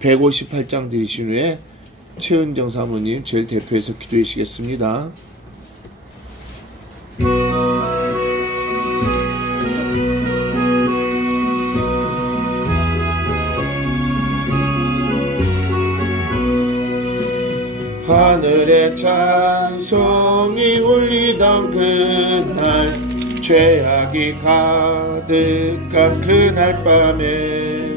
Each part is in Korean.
158장 드리신 후에 최은정 사모님 제일 대표해서 기도해 주시겠습니다. 하늘에 찬송이 울리던 그날, 죄악이 가득한 그날 밤에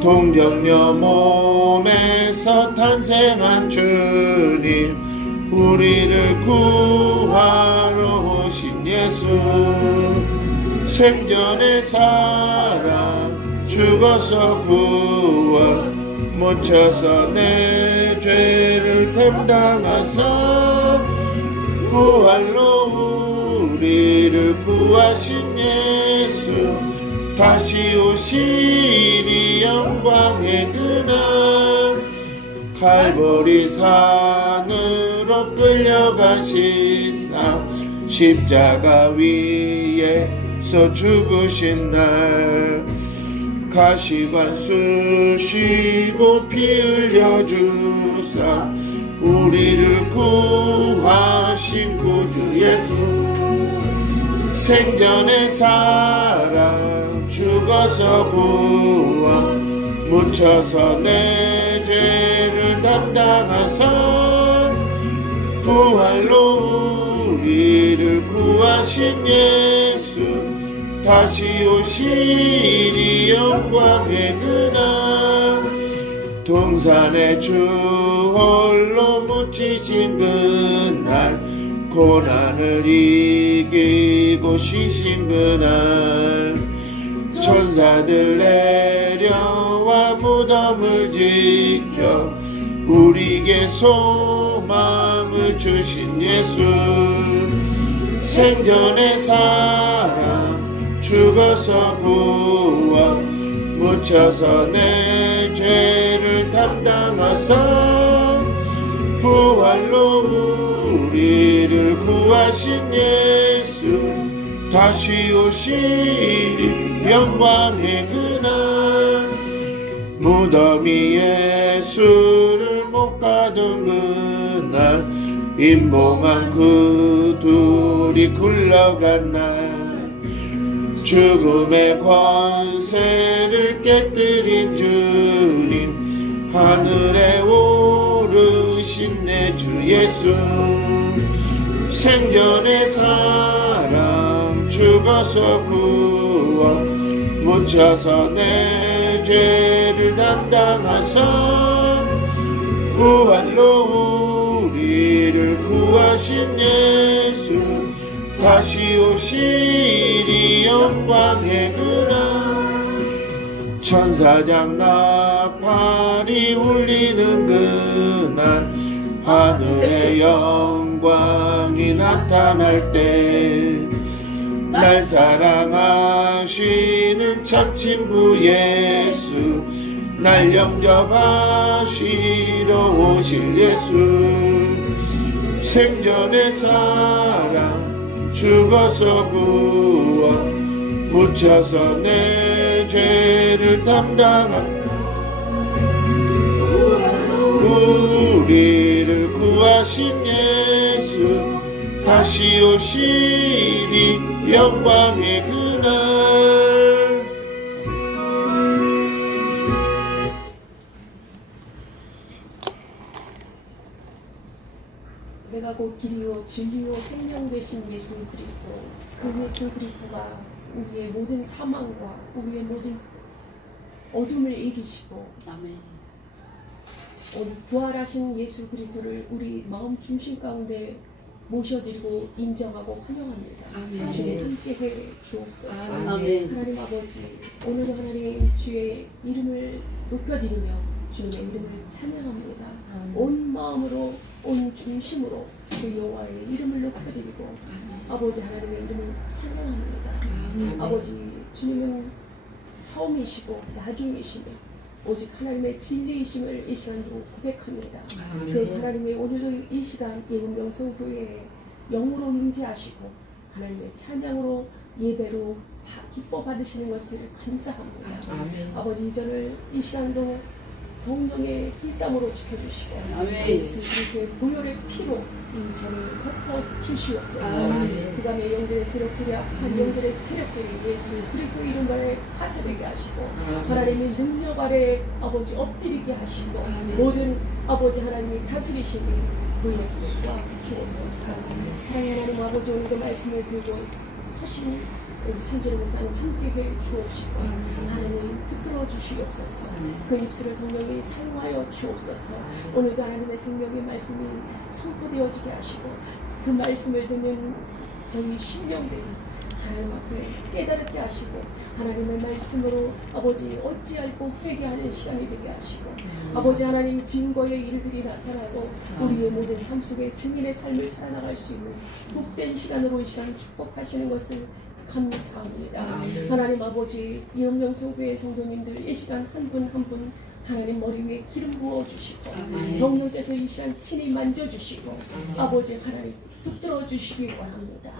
동정녀 몸에서 탄생한 주님, 우리를 구하러 오신 예수, 생전의 사랑 죽어서 구원, 묻혀서 내 죄를 담당하사 부활로 우리를 구하신 예수, 다시 오시리 영광의 그날, 칼보리 산으로 끌려가시사 십자가 위에서 죽으신 날, 가시관 쑤시고 피 흘려주사 우리를 구하신 구주 예수, 생전의 사랑 죽어서 구원, 묻혀서 내 죄를 담당하사 부활로 우리를 구하신 예수, 다시 오시리 영광의 그날, 동산의 주 홀로 묻히신 그날, 고난을 이기고 쉬신 그날, 천사들 내려와 무덤을 지켜 우리에게 소망을 주신 예수, 생전의 사랑 죽어서 구원, 묻혀서 내 죄를 담당하사 부활로 우리를 구하신 예수, 다시 오시리 영광의 그날, 무덤이 예수를 못 가둔 그날, 임봉한 그 둘이 굴러간 날, 죽음의 권세를 깨뜨린 주님, 하늘에 오르신 내 주 예수, 생전의 사랑 죽어서 구원, 묻혀서 내 죄를 담당하사 부활로 우리를 구하신 예수, 다시 오시리 영광의 그날, 천사장 나팔이 울리는 그날, 하늘의 영광이 나타날 때, 날 사랑하시는 참 친구 예수, 날 영접하시러 오실 예수, 생전의 사랑 죽어서 구원, 묻혀서 내 죄를 담당한 우리를 구하신 예수, 다시 오시리 영광의 그날. 내가 곧 길이요 진리요 생명 되신 예수 그리스도, 그 예수 그리스도가 우리의 모든 사망과 우리의 모든 어둠을 이기시고, 아멘. 우리 부활하신 예수 그리스도를 우리 마음 중심 가운데 모셔드리고 인정하고 환영합니다. 아멘. 주님 함께해 주옵소서. 아멘. 하나님 아버지, 오늘도 하나님 주의 이름을 높여드리며 주님의 이름을 찬양합니다. 아멘. 온 마음으로 온 중심으로 주 여호와의 이름을 높여드리고, 아멘. 아버지 하나님의 이름을 찬양합니다. 아멘. 아버지, 주님은 처음이시고 나중이시며 오직 하나님의 진리이심을 이 시간도 고백합니다. 그 하나님의 오늘도 이 시간 예은명성교회에 영으로 임재하시고 하나님의 찬양으로 예배로 기뻐 받으시는 것을 감사합니다. 아버지, 이전을 이 시간도 성령의 불담으로 지켜주시고 예수 그리스도의 보혈의 피로 이 전을 덮어주시옵소서. 그간의 영들의 세력들이 악한 영들의 세력들이 예수 그리스도 이름 아래 파쇄되게 하시고 하나님의 능력 아래 아버지 엎드리게 하시고 모든 아버지 하나님의 다스리심이 보여지게 도와주옵소서. 사랑하는 하나님 아버지, 오늘도 말씀을 들고 서신 우리 손재료 목사님 함께 해 주옵시고 하나님 붙들어 주시옵소서. 그 입술을 성령이 사용하여 주옵소서. 오늘도 하나님의 생명의 말씀이 선포되어지게 하시고 그 말씀을 듣는 저희 심령들이 하나님 앞에 깨달게 하시고 하나님의 말씀으로 아버지 어찌 알고 회개하는 시간이 되게 하시고 아버지 하나님 증거의 일들이 나타나고 우리의 모든 삶 속에 증인의 삶을 살아나갈 수 있는 복된 시간으로 이 시간 축복하시는 것을 감사합니다. 하나님 아버지 이은명성교회 성도님들 이 시간 한 분 한 분 하나님 머리 위에 기름 부어주시고 성령께서 이 시간 친히 만져주시고 아버지 하나님 붙들어 주시기 원합니다.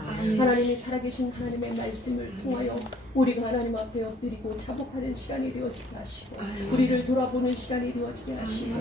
하나님이 살아계신 하나님의 말씀을 통하여 우리가 하나님 앞에 엎드리고 자복하는 시간이 되어지게 하시고 우리를 돌아보는 시간이 되어지게 하시고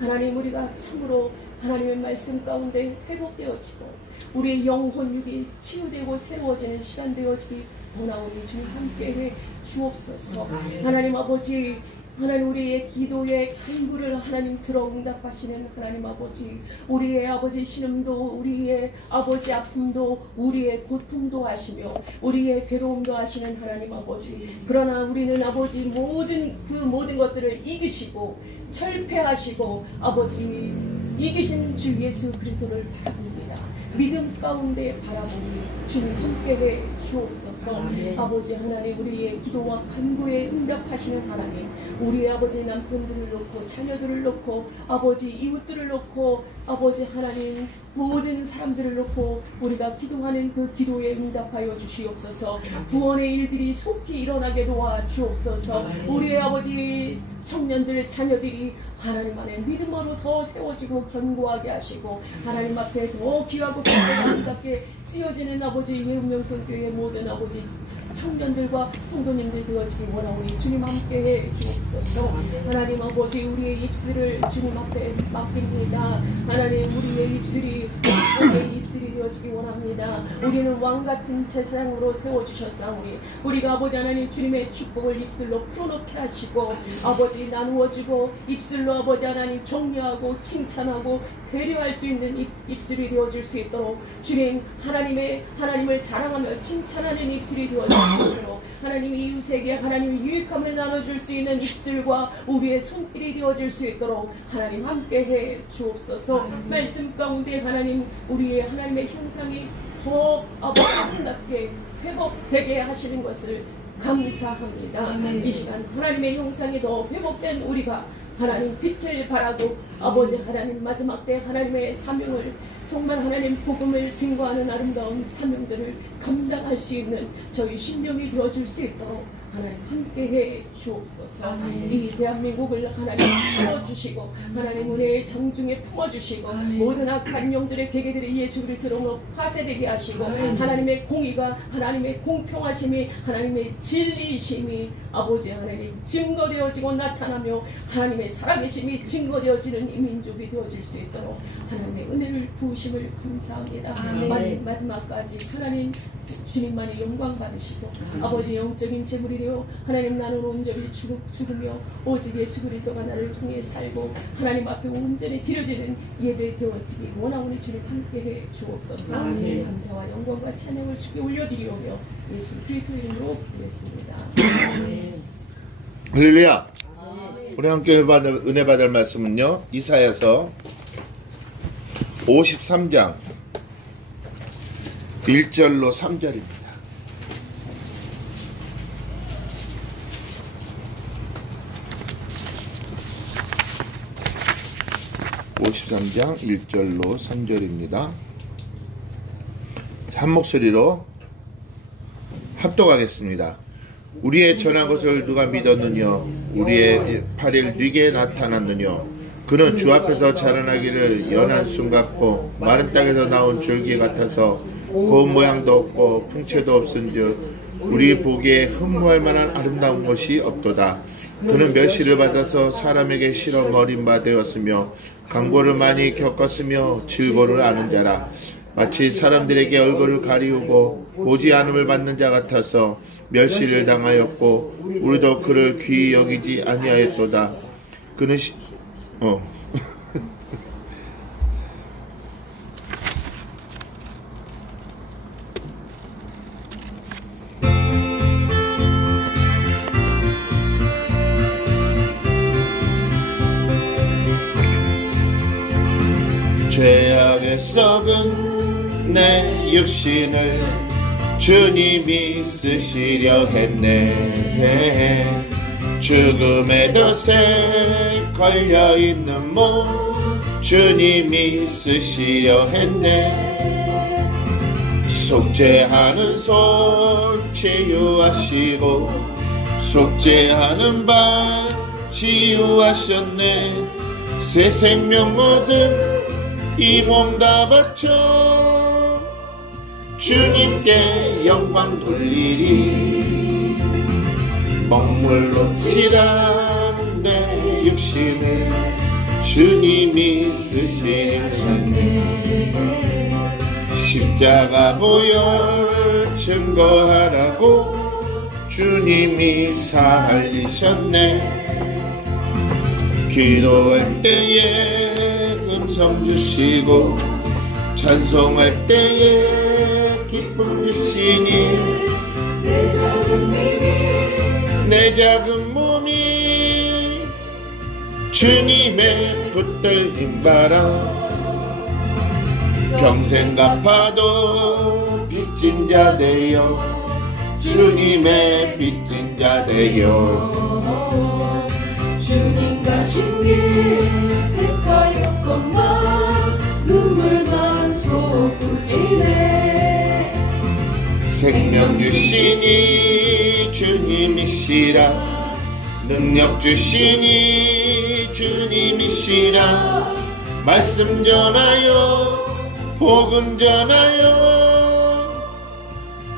하나님 우리가 참으로 하나님의 말씀 가운데 회복되어지고 우리의 영혼 육이 치유되고 새로워지는 시간 되어지기 원하오니 주님 함께해 주옵소서. 하나님 아버지 하나님 우리의 기도의 간구를 하나님 들어 응답하시는 하나님 아버지 우리의 아버지 신음도 우리의 아버지 아픔도 우리의 고통도 하시며 우리의 괴로움도 하시는 하나님 아버지 그러나 우리는 아버지 모든 것들을 이기시고 철폐하시고 아버지 이기신 주 예수 그리스도를 바라봅니다. 믿음 가운데 바라보니 주님 함께해 주옵소서. 아버지 하나님 우리의 기도와 간구에 응답하시는 하나님 우리의 아버지 남편들을 놓고 자녀들을 놓고 아버지 이웃들을 놓고 아버지 하나님 모든 사람들을 놓고 우리가 기도하는 그 기도에 응답하여 주시옵소서. 구원의 일들이 속히 일어나게 도와주옵소서. 우리의 아버지 청년들 자녀들이 하나님 안에 믿음으로 더 세워지고 견고하게 하시고 하나님 앞에 더 귀하고 아름답게 쓰여지는 아버지 예은명성교회의 모든 아버지 청년들과 성도님들 되어지기 원하오니 주님 함께해 주옵소서. 하나님 아버지 우리의 입술을 주님 앞에 맡깁니다. 하나님 우리의 입술이 왕의 입술이 되어지기 원합니다. 우리는 왕같은 제사장으로 세워주셨사오니 우리가 아버지 하나님 주님의 축복을 입술로 풀어놓게 하시고 아버지 나누어주고 입술로 아버지 하나님 격려하고 칭찬하고 배려할 수 있는 입술이 되어질 수 있도록 주님 하나님을 자랑하며 칭찬하는 입술이 되어질 수 있도록 하나님 이웃에게 하나님의 유익함을 나눠줄 수 있는 입술과 우리의 손길이 되어질 수 있도록 하나님 함께해 주옵소서. 말씀 가운데 하나님 우리의 하나님의 형상이 더 아름답게 회복되게 하시는 것을 감사합니다. 이 시간 하나님의 형상이 더 회복된 우리가 하나님 빛을 발하고 아버지 하나님 마지막 때 하나님의 사명을 정말 하나님 복음을 증거하는 아름다운 사명들을 감당할 수 있는 저희 신령이 되어줄 수 있도록 하나님 함께해 주옵소서. 이 대한민국을 하나님 풀어주시고 하나님 우리의 정중에 품어주시고 모든 악한 영들의 계계들이 예수 그리스도로 파쇄되게 하시고 하나님의 공의가 하나님의 공평하심이 하나님의 진리심이 아버지 하나님 증거되어지고 나타나며 하나님의 살아계심이 증거되어지는 이 민족이 되어질 수 있도록 하나님의 은혜를 부으심을 감사합니다. 마지막까지 하나님 주님만이 영광 받으시고 아버지 영적인 제물이 되어 하나님 나는 온전히 죽으며 오직 예수 그리스도가 나를 통해 살고 하나님 앞에 온전히 드려지는 예배 되어지기 원하오니 주님 함께해 주옵소서. 감사와 영광과 찬양을 주께 올려드리오며 예수 그리스도 이름으로 기도했습니다. 할렐루야. 우리 함께 은혜 받을 말씀은요 이사야서 53장 1절로 3절입니다. (53장) 1절로 3절입니다. 한 목소리로 합독하겠습니다. 우리의 전한 것을 누가 믿었느냐? 우리의 팔일 네게 나타났느냐? 그는 주 앞에서 자라나기를 연한 순 같고 마른 땅에서 나온 줄기 같아서 고운 모양도 없고 풍채도 없은즉 우리 보기에 흠모할 만한 아름다운 것이 없도다. 그는 멸시를 받아서 사람에게 실어 버린 바 되었으며 강고를 많이 겪었으며 질고를 아는 자라. 마치 사람들에게 얼굴을 가리우고 보지 않음을 받는 자 같아서 멸시를 당하였고 우리도 그를 귀히 여기지 아니하였도다. 그는 죄악에 썩은 내 육신을 주님이 쓰시려 했네. 죽음의 덫에 걸려있는 몸 주님이 쓰시려 했네. 속죄하는 손 치유하시고 속죄하는 발 치유하셨네. 새 생명 얻은 이 몸 다 바쳐 주님께 영광 돌리리. 먹물로 칠한 내 육신을 주님이 쓰시려셨네. 십자가 보혈 증거하라고 주님이 살리셨네. 기도할 때에 음성 주시고 찬송할 때에 기쁨 주시니 내 작은 몸이 주님의 붙들 힘봐라. 평생 갚아도 빚진 자 되어 주님의 빚진 자 되어 주님 가신 길 택하였건만 눈물만 쏟으시네. 생명 주시니 주님이시라. 능력 주시니 주님이시라. 말씀 전하여 복음 전하여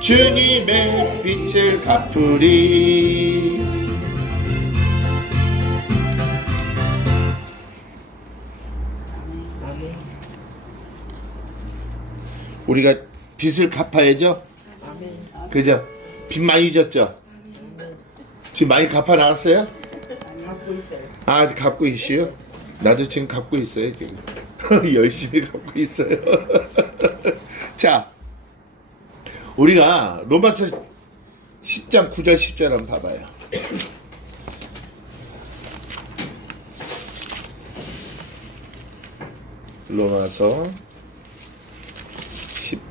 주님의 빛을 갚으리. 우리가 빚을 갚아야죠. 그죠? 빚 많이 졌죠? 지금 많이 갚아 나왔어요? 갖고 있어요. 아, 갚고 있어요? 나도 지금 갚고 있어요, 지금. 열심히 갚고 있어요. 자, 우리가 로마서 10장 9절 10절 한번 봐봐요. 로마서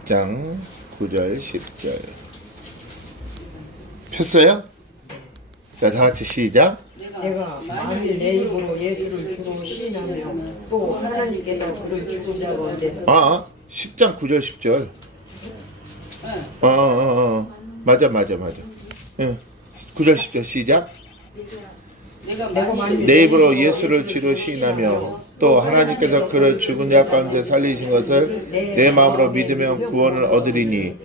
10장 9절 10절 폈어요? 자, 다같이 시작. 내가 만일 내 입으로 예수를 주로 시인하면 또 하나님께서 그를 죽으자고 한대서 10장 9절 10절 맞아 예. 9절 10절 시작. 내가 만일 내 입으로 예수를 주로 시인하며 또 하나님께서 그를 죽은 자 가운데 살리신 것을 내 마음으로 믿으면 구원을 얻으리니.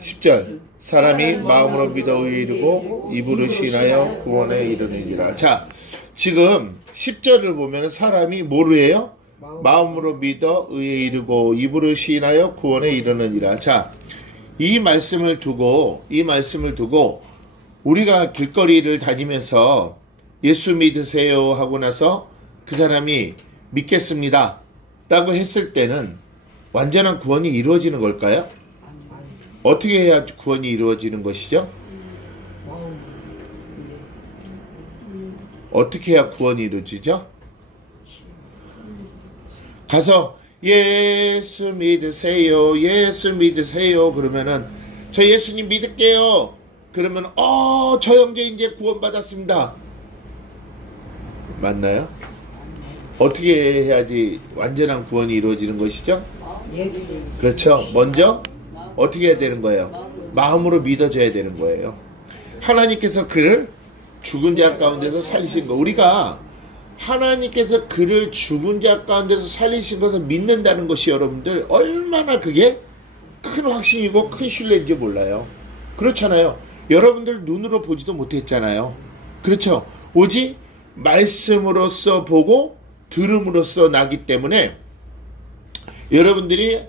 10절 사람이 마음으로 믿어 의에 이르고 입으로 시인하여 구원에 이르느니라. 자, 지금 10절을 보면 사람이 뭐로 해요? 마음으로 믿어 의에 이르고 입으로 시인하여 구원에 이르느니라. 자, 이 말씀을 두고 우리가 길거리를 다니면서 예수 믿으세요 하고 나서 그 사람이 믿겠습니다 라고 했을 때는 완전한 구원이 이루어지는 걸까요? 어떻게 해야 구원이 이루어지는 것이죠? 어떻게 해야 구원이 이루어지죠? 가서 예수 믿으세요 그러면은 저 예수님 믿을게요. 그러면 저 형제 이제 구원받았습니다. 맞나요? 어떻게 해야지 완전한 구원이 이루어지는 것이죠? 그렇죠. 먼저 어떻게 해야 되는 거예요? 마음으로 믿어줘야 되는 거예요. 하나님께서 그를 죽은 자 가운데서 살리신 거. 우리가 하나님께서 그를 죽은 자 가운데서 살리신 것을 믿는다는 것이 여러분들 얼마나 그게 큰 확신이고 큰 신뢰인지 몰라요. 그렇잖아요. 여러분들 눈으로 보지도 못했잖아요. 그렇죠. 오직 말씀으로써 보고 들음으로써 나기 때문에 여러분들이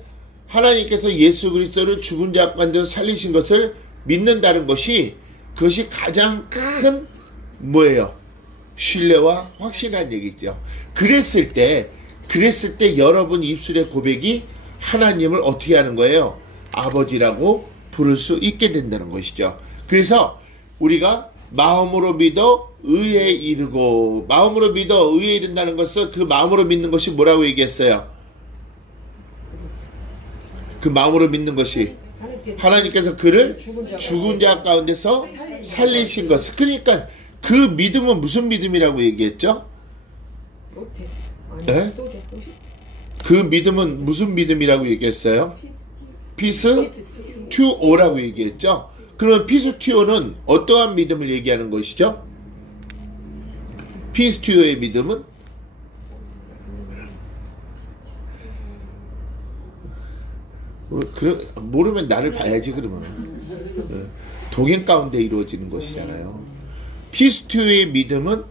하나님께서 예수 그리스도를 죽은 자 가운데서 살리신 것을 믿는다는 것이 그것이 가장 큰 뭐예요? 신뢰와 확신한 얘기죠. 그랬을 때 여러분 입술의 고백이 하나님을 어떻게 하는 거예요? 아버지라고 부를 수 있게 된다는 것이죠. 그래서 우리가 마음으로 믿어 의에 이르고, 마음으로 믿어 의에 이른다는 것은 그 마음으로 믿는 것이 뭐라고 얘기했어요? 그 마음으로 믿는 것이 하나님께서 그를 죽은 자 가운데서 살리신 것. 그러니까 그 믿음은 무슨 믿음이라고 얘기했죠? 네? 그 믿음은 무슨 믿음이라고 얘기했어요? 피스튜오라고 얘기했죠. 그러면 피스튜오는 어떠한 믿음을 얘기하는 것이죠? 피스튜오의 믿음은 모르면 나를 봐야지. 그러면 동행 가운데 이루어지는 것이잖아요. 피스튜오의 믿음은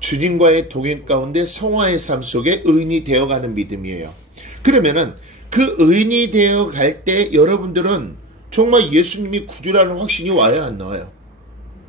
주님과의 동행 가운데 성화의 삶 속에 의인이 되어가는 믿음이에요. 그러면은 그 의인이 되어갈 때 여러분들은 정말 예수님이 구주라는 확신이 와야 안 나와요?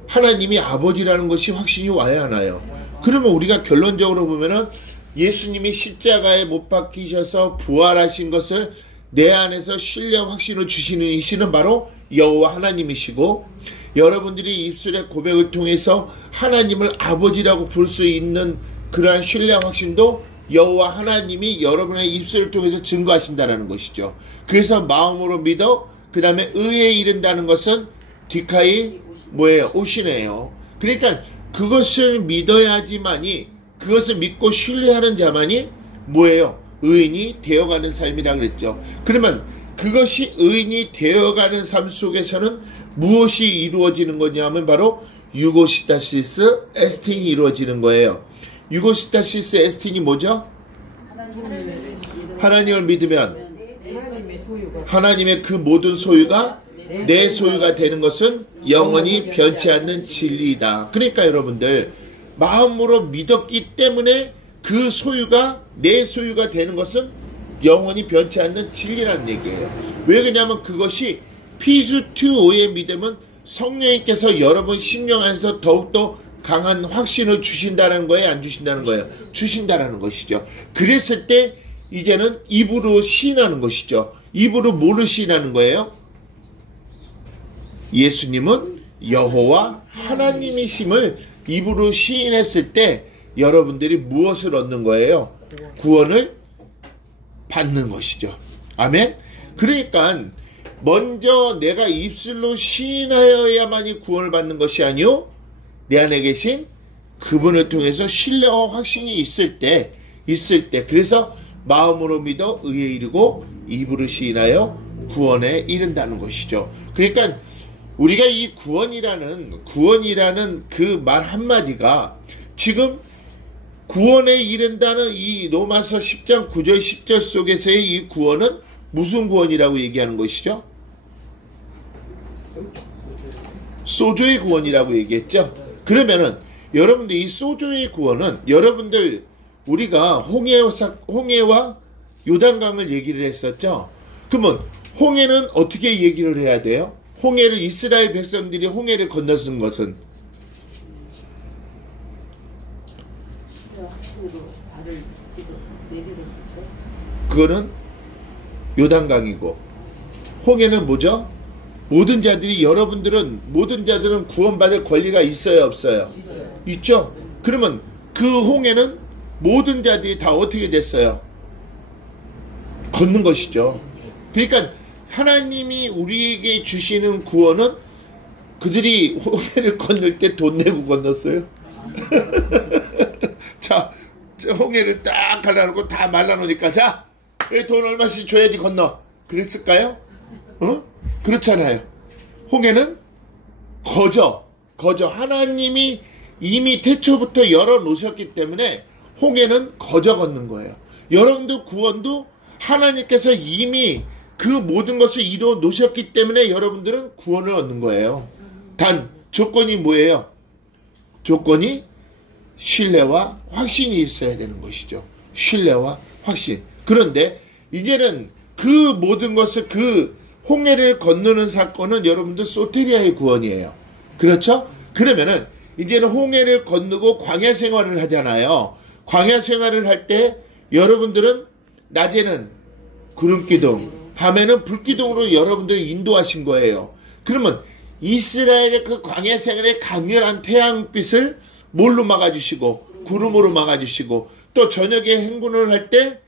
하나님이 아버지라는 것이 확신이 와야 하나요? 그러면 우리가 결론적으로 보면은 예수님이 십자가에 못 박히셔서 부활하신 것을 내 안에서 신뢰 확신을 주시는 이시는 바로 여호와 하나님이시고, 여러분들이 입술의 고백을 통해서 하나님을 아버지라고 부를 수 있는 그러한 신뢰 확신도 여호와 하나님이 여러분의 입술을 통해서 증거하신다는 것이죠. 그래서 마음으로 믿어 그 다음에 의에 이른다는 것은 디카이 뭐예요? 오시네요. 그러니까 그것을 믿어야지만이, 그것을 믿고 신뢰하는 자만이 뭐예요? 의인이 되어가는 삶이라 그랬죠. 그러면 그것이 의인이 되어가는 삶 속에서는 무엇이 이루어지는 거냐면 바로 유고시타시스 에스틴이 이루어지는 거예요. 유고시타시스 에스틴이 뭐죠? 하나님을 믿으면 하나님의 그 모든 소유가 내 소유가 되는 것은 영원히 변치 않는 진리이다. 그러니까 여러분들 마음으로 믿었기 때문에 그 소유가 내 소유가 되는 것은 영원히 변치 않는 진리라는 얘기예요. 왜 그러냐면 그것이 피스튜오의 믿음은 성령님께서 여러분 심령 안에서 더욱더 강한 확신을 주신다는 거예요? 안 주신다는 거예요? 주신다는 것이죠. 그랬을 때 이제는 입으로 시인하는 것이죠. 입으로 뭐를 시인하는 거예요? 예수님은 여호와 하나님이심을 입으로 시인했을 때 여러분들이 무엇을 얻는 거예요? 구원을 받는 것이죠. 아멘? 그러니까 먼저 내가 입술로 시인하여야만이 구원을 받는 것이 아니요, 내 안에 계신 그분을 통해서 신뢰와 확신이 있을 때 그래서 마음으로 믿어 의에 이르고 입으로 시인하여 구원에 이른다는 것이죠. 그러니까 우리가 이 구원이라는 그 말 한마디가 지금 구원에 이른다는 이 로마서 10장 9절 10절 속에서의 이 구원은 무슨 구원이라고 얘기하는 것이죠? 소조의 구원이라고 얘기했죠. 그러면은 여러분들 이 소조의 구원은 여러분들 우리가 홍해와 요단강을 얘기를 했었죠. 그러면 홍해는 어떻게 얘기를 해야 돼요? 홍해를 이스라엘 백성들이 홍해를 건너선 것은 그거는 요단강이고, 홍해는 뭐죠? 모든 자들은 구원받을 권리가 있어요, 없어요? 있죠? 그러면 그 홍해는 모든 자들이 다 어떻게 됐어요? 걷는 것이죠. 그러니까 하나님이 우리에게 주시는 구원은 그들이 홍해를 건널 때 돈 내고 건넜어요. 자, 홍해를 딱 갈라놓고 다 말라놓으니까 자, 돈 얼마씩 줘야지 건너. 그랬을까요? 그렇잖아요. 홍해는 거저 하나님이 이미 태초부터 열어놓으셨기 때문에 홍해는 거저 걷는 거예요. 여러분들 구원도 하나님께서 이미 그 모든 것을 이루어 놓으셨기 때문에 여러분들은 구원을 얻는 거예요. 단 조건이 뭐예요? 조건이 신뢰와 확신이 있어야 되는 것이죠. 신뢰와 확신. 그런데 이제는 그 모든 것을 그 홍해를 건너는 사건은 여러분들 소테리아의 구원이에요. 그렇죠? 그러면은 이제는 홍해를 건너고 광야 생활을 하잖아요. 광야 생활을 할 때 여러분들은 낮에는 구름기둥, 밤에는 불기둥으로 여러분들을 인도하신 거예요. 그러면 이스라엘의 그 광야 생활의 강렬한 태양빛을 뭘로 막아주시고 구름으로 막아주시고 또 저녁에 행군을 할 때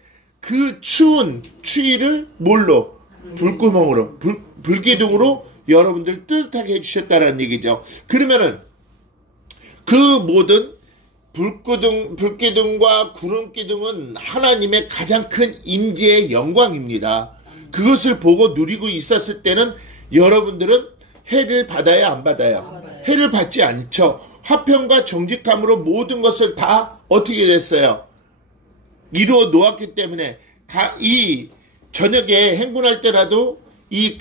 그 추운 추위를 뭘로? 불구멍으로 불기둥으로 여러분들 뜨뜻하게 해주셨다는 얘기죠. 그러면은 그 모든 불기둥과 구름기둥은 하나님의 가장 큰 임재의 영광입니다. 그것을 보고 누리고 있었을 때는 여러분들은 해를 받아야 안 받아요? 해를 받지 않죠. 화평과 정직함으로 모든 것을 다 어떻게 됐어요? 이루어 놓았기 때문에 이 저녁에 행군할 때라도 이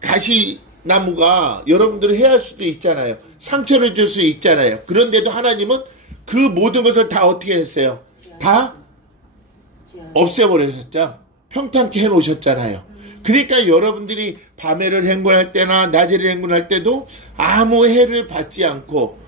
가시나무가 여러분들을 해할 수도 있잖아요. 상처를 줄 수 있잖아요. 그런데도 하나님은 그 모든 것을 다 어떻게 했어요? 다 없애버리셨죠. 평탄케 해놓으셨잖아요. 그러니까 여러분들이 밤에를 행군할 때나 낮에를 행군할 때도 아무 해를 받지 않고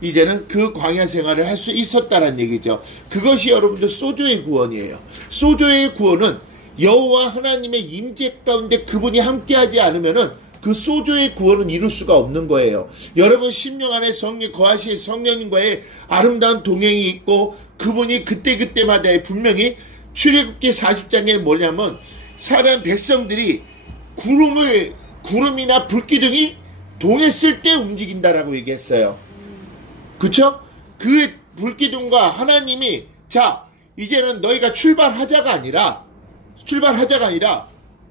이제는 그 광야 생활을 할 수 있었다는 얘기죠. 그것이 여러분들 소조의 구원이에요. 소조의 구원은 여호와 하나님의 임재 가운데 그분이 함께하지 않으면은 그 소조의 구원은 이룰 수가 없는 거예요. 여러분 심령 안에 거하실 성령님과의 아름다운 동행이 있고 그분이 그때마다 분명히 출애굽기 40장에 뭐냐면 사람 백성들이 구름이나 불기둥이 동했을 때 움직인다라고 얘기했어요. 그쵸? 그 불기둥과 하나님이 자 이제는 너희가 출발하자가 아니라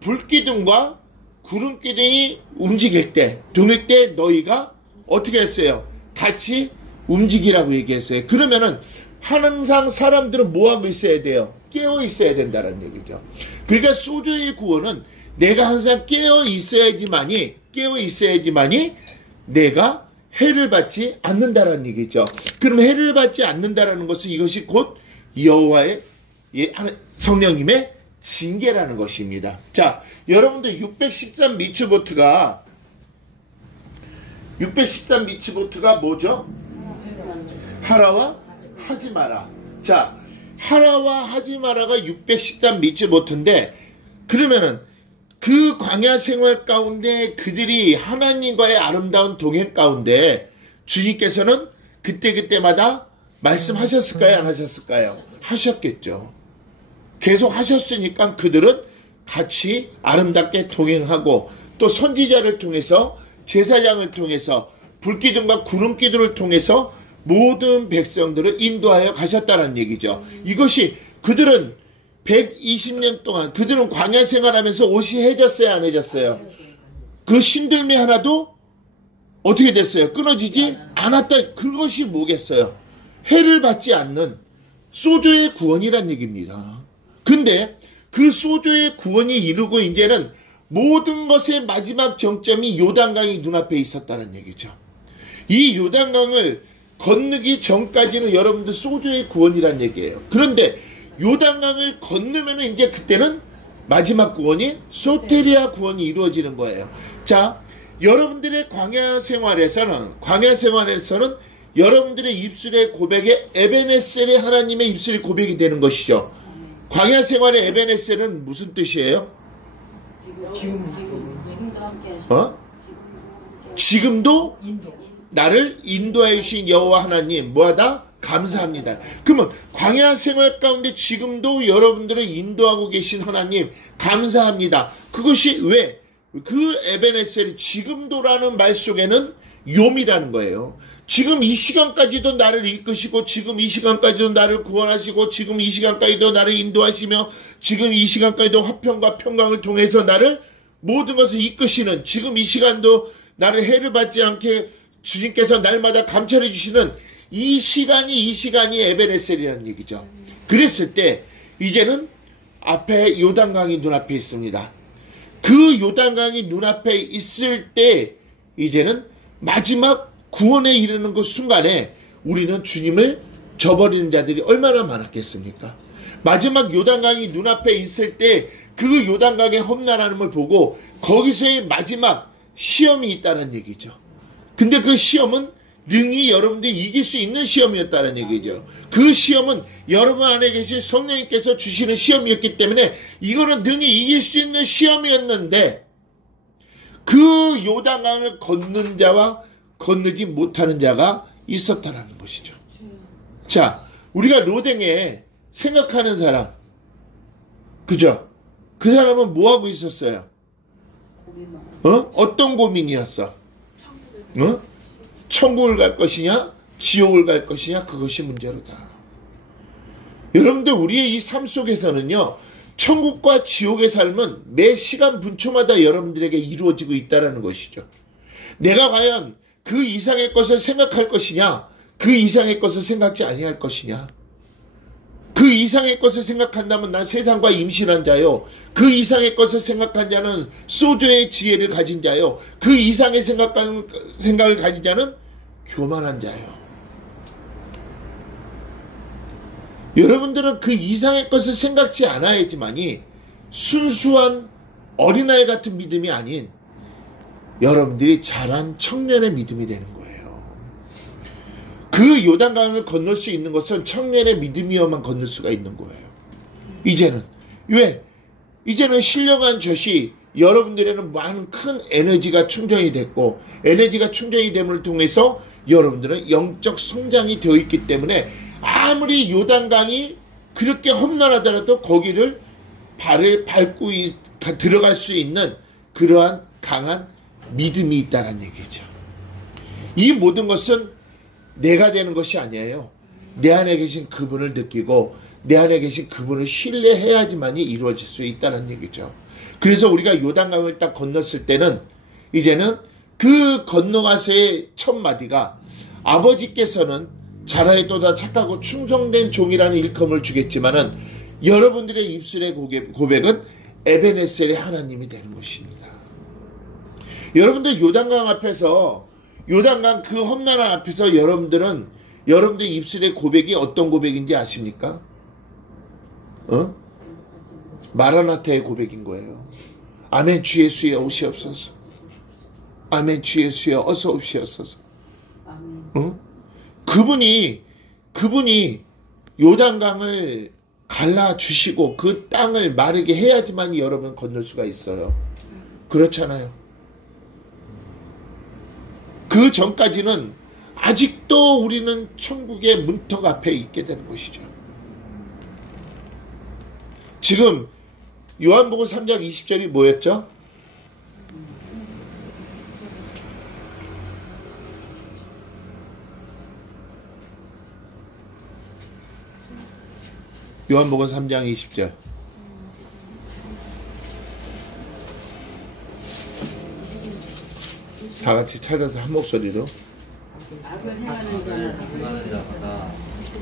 불기둥과 구름기둥이 움직일 때 동일 때 너희가 어떻게 했어요? 같이 움직이라고 얘기했어요. 그러면은 항상 사람들은 뭐하고 있어야 돼요? 깨어 있어야 된다는 얘기죠. 그러니까 소조의 구원은 내가 항상 깨어 있어야지만이 내가 해를 받지 않는다라는 얘기죠. 그럼 해를 받지 않는다라는 것은 이것이 곧 여호와의 성령님의 징계라는 것입니다. 자, 여러분들 613미츠보트가 뭐죠? 하라와 하지 마라. 자, 하라와 하지 마라가 613미츠보트인데 그러면은 그 광야 생활 가운데 그들이 하나님과의 아름다운 동행 가운데 주님께서는 그때마다 말씀하셨을까요? 안 하셨을까요? 하셨겠죠. 계속 하셨으니까 그들은 같이 아름답게 동행하고 또 선지자를 통해서 제사장을 통해서 불기둥과 구름기둥을 통해서 모든 백성들을 인도하여 가셨다는 얘기죠. 이것이 그들은 120년 동안 그들은 광야 생활하면서 옷이 해졌어요? 안 해졌어요? 그 신들매 하나도 어떻게 됐어요? 끊어지지 않았다. 그것이 뭐겠어요? 해를 받지 않는 소조의 구원이란 얘기입니다. 근데 그 소조의 구원이 이루고 이제는 모든 것의 마지막 정점이 요단강이 눈앞에 있었다는 얘기죠. 이 요단강을 건너기 전까지는 여러분들 소조의 구원이란 얘기예요. 그런데 요단강을 건너면 이제 그때는 마지막 구원이 소테리아 구원이 이루어지는 거예요. 자, 여러분들의 광야 생활에서는 여러분들의 입술의 고백에 에베네셀의 하나님의 입술의 고백이 되는 것이죠. 광야 생활의 에베네셀은 무슨 뜻이에요? 지금도 함께 하시는 지금도 나를 인도해 주신 여호와 하나님 뭐하다? 감사합니다. 그러면 광야 생활 가운데 지금도 여러분들을 인도하고 계신 하나님 감사합니다. 그것이 왜? 그 에베네셀이 지금도라는 말 속에는 요미라는 거예요. 지금 이 시간까지도 나를 이끄시고 지금 이 시간까지도 나를 구원하시고 지금 이 시간까지도 나를 인도하시며 지금 이 시간까지도 화평과 평강을 통해서 나를 모든 것을 이끄시는 지금 이 시간도 나를 해를 받지 않게 주님께서 날마다 감찰해 주시는 이 시간이 에베네셀이라는 얘기죠. 그랬을 때 이제는 앞에 요단강이 눈앞에 있습니다. 그 요단강이 눈앞에 있을 때 이제는 마지막 구원에 이르는 그 순간에 우리는 주님을 저버리는 자들이 얼마나 많았겠습니까? 마지막 요단강이 눈앞에 있을 때 그 요단강의 험난함을 보고 거기서의 마지막 시험이 있다는 얘기죠. 근데 그 시험은 능히 여러분들이 이길 수 있는 시험이었다는 얘기죠. 그 시험은 여러분 안에 계신 성령님께서 주시는 시험이었기 때문에 이거는 능히 이길 수 있는 시험이었는데 그 요단강을 걷는 자와 건너지 못하는 자가 있었다라는 것이죠. 자, 우리가 로댕에 생각하는 사람, 그죠? 그 사람은 뭐하고 있었어요? 어떤 고민이었어? 천국을 갈 것이냐? 지옥을 갈 것이냐? 그것이 문제로다. 여러분들, 우리의 이 삶 속에서는요, 천국과 지옥의 삶은 매 시간 분초마다 여러분들에게 이루어지고 있다는 것이죠. 내가 과연 그 이상의 것을 생각할 것이냐? 그 이상의 것을 생각지 아니할 것이냐? 그 이상의 것을 생각한다면 난 세상과 임신한 자요. 그 이상의 것을 생각한 자는 소조의 지혜를 가진 자요. 그 이상의 생각을 가진 자는 교만한 자요. 여러분들은 그 이상의 것을 생각지 않아야지만이 순수한 어린아이 같은 믿음이 아닌 여러분들이 자란 청년의 믿음이 되는 거예요. 그 요단강을 건널 수 있는 것은 청년의 믿음이어만 건널 수가 있는 거예요. 이제는. 왜? 이제는 신령한 젖이 여러분들에는 많은 큰 에너지가 충전이 됐고 에너지가 충전이 됨을 통해서 여러분들은 영적 성장이 되어 있기 때문에 아무리 요단강이 그렇게 험난하더라도 거기를 발을 밟고 들어갈 수 있는 그러한 강한 믿음이 있다는 얘기죠. 이 모든 것은 내가 되는 것이 아니에요. 내 안에 계신 그분을 느끼고 내 안에 계신 그분을 신뢰해야지만이 이루어질 수 있다는 얘기죠. 그래서 우리가 요단강을 딱 건넜을 때는 이제는 그 건너가서의 첫 마디가 아버지께서는 자라에도다 착하고 충성된 종이라는 일컬음을 주겠지만은 여러분들의 입술의 고백은 에베네셀의 하나님이 되는 것입니다. 여러분들 요단강 앞에서 요단강 그 험난한 앞에서 여러분들 입술의 고백이 어떤 고백인지 아십니까? 마라나타의 고백인 거예요. 아멘 주 예수여 오시옵소서. 아멘 주 예수여 어서 오시옵소서. 그분이 요단강을 갈라주시고 그 땅을 마르게 해야지만 여러분 건널 수가 있어요. 그렇잖아요. 그 전까지는 아직도 우리는 천국의 문턱 앞에 있게 되는 것이죠. 지금 요한복음 3장 20절이 뭐였죠? 요한복음 3장 20절. 다 같이 찾아서 한 목소리로. 악을 행하는 자는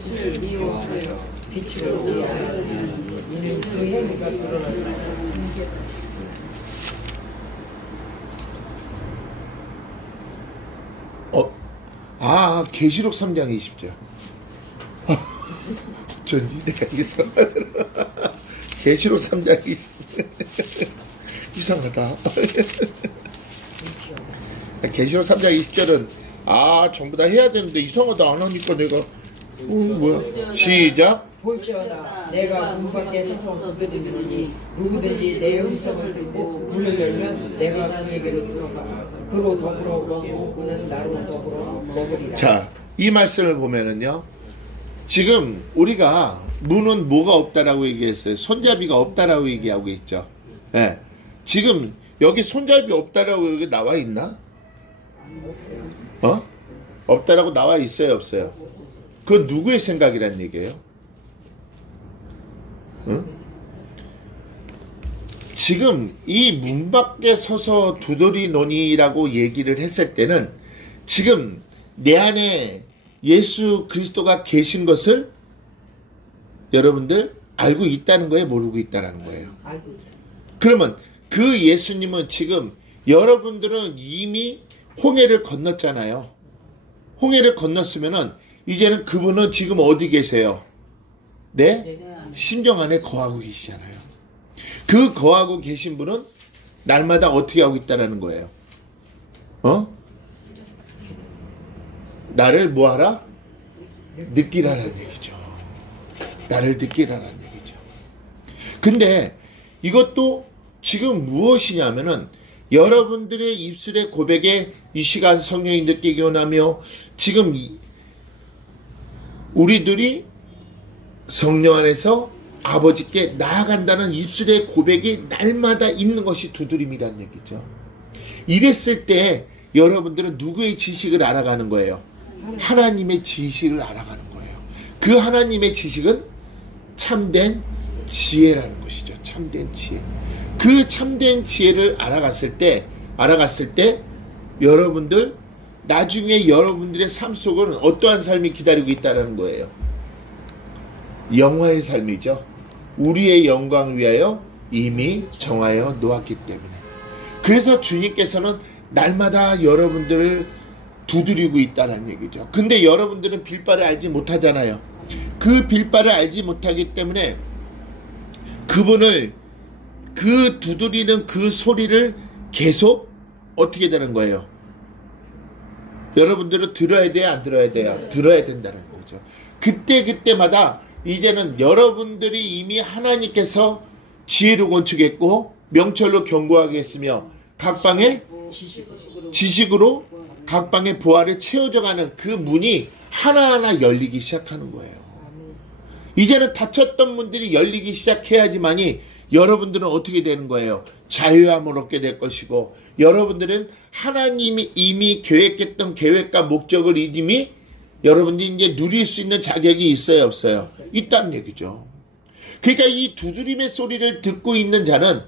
빛을 미워하여 빛으로 이는 그 행위가 드러난다. 계시록 3장 20절. 전지 내가 계시록 3장 20절. 이상하다. 계시록 3장 20절은 전부 다 해야 되는데 이상하다 안 하니까 내가 뭐야? 시작. 볼지어다 내가 문 밖에 서서 두드리니 누구든지 내 음성을 듣고 문을 열면 내가 그에게로 들어가 그로 더불어 먹고 그는 나로 더불어 먹으리라. 자, 이 말씀을 보면은요, 지금 우리가 문은 뭐가 없다라고 얘기했어요? 손잡이가 없다라고 얘기하고 있죠. 네. 지금 여기 손잡이 없다라고 여기 나와 있나? 없다라고 나와 있어요, 없어요? 그건 누구의 생각이란 얘기예요? 지금 이 문 밖에 서서 두드리노니라고 얘기를 했을 때는 지금 내 안에 예수 그리스도가 계신 것을 여러분들 알고 있다는 거예요, 모르고 있다는 거예요? 그러면 그 예수님은 지금 여러분들은 이미 홍해를 건넜잖아요. 홍해를 건넜으면은 이제는 그분은 지금 어디 계세요? 내 심정 안에 거하고 계시잖아요. 그 거하고 계신 분은 날마다 어떻게 하고 있다는 거예요? 나를 뭐하라? 느끼라는 얘기죠. 나를 느끼라는 얘기죠. 근데 이것도 지금 무엇이냐면은 여러분들의 입술의 고백에 이 시간 성령이 느끼게 원하며 지금 우리들이 성령 안에서 아버지께 나아간다는 입술의 고백이 날마다 있는 것이 두드림이란 얘기죠. 이랬을 때 여러분들은 누구의 지식을 알아가는 거예요? 하나님의 지식을 알아가는 거예요. 그 하나님의 지식은 참된 지혜라는 것이죠. 참된 지혜. 그 참된 지혜를 알아갔을 때 여러분들 나중에 여러분들의 삶 속은 어떠한 삶이 기다리고 있다는 거예요? 영화의 삶이죠. 우리의 영광 위하여 이미 정하여 놓았기 때문에. 그래서 주님께서는 날마다 여러분들을 두드리고 있다는 얘기죠. 근데 여러분들은 빌바를 알지 못하잖아요. 그 빌바를 알지 못하기 때문에 그분을 그 두드리는 그 소리를 계속 어떻게 되는 거예요? 여러분들은 들어야 돼요? 안 들어야 돼요? 들어야 된다는 거죠. 그때마다 이제는 여러분들이 이미 하나님께서 지혜로 건축했고 명철로 견고하게 했으며 각방의 지식으로 각방의 보화를 채워져가는 그 문이 하나하나 열리기 시작하는 거예요. 이제는 닫혔던 문들이 열리기 시작해야지만이 여러분들은 어떻게 되는 거예요? 자유함을 얻게 될 것이고 여러분들은 하나님이 이미 계획했던 계획과 목적을 이미 여러분들이 이제 누릴 수 있는 자격이 있어요, 없어요? 있다는 얘기죠. 그러니까 이 두드림의 소리를 듣고 있는 자는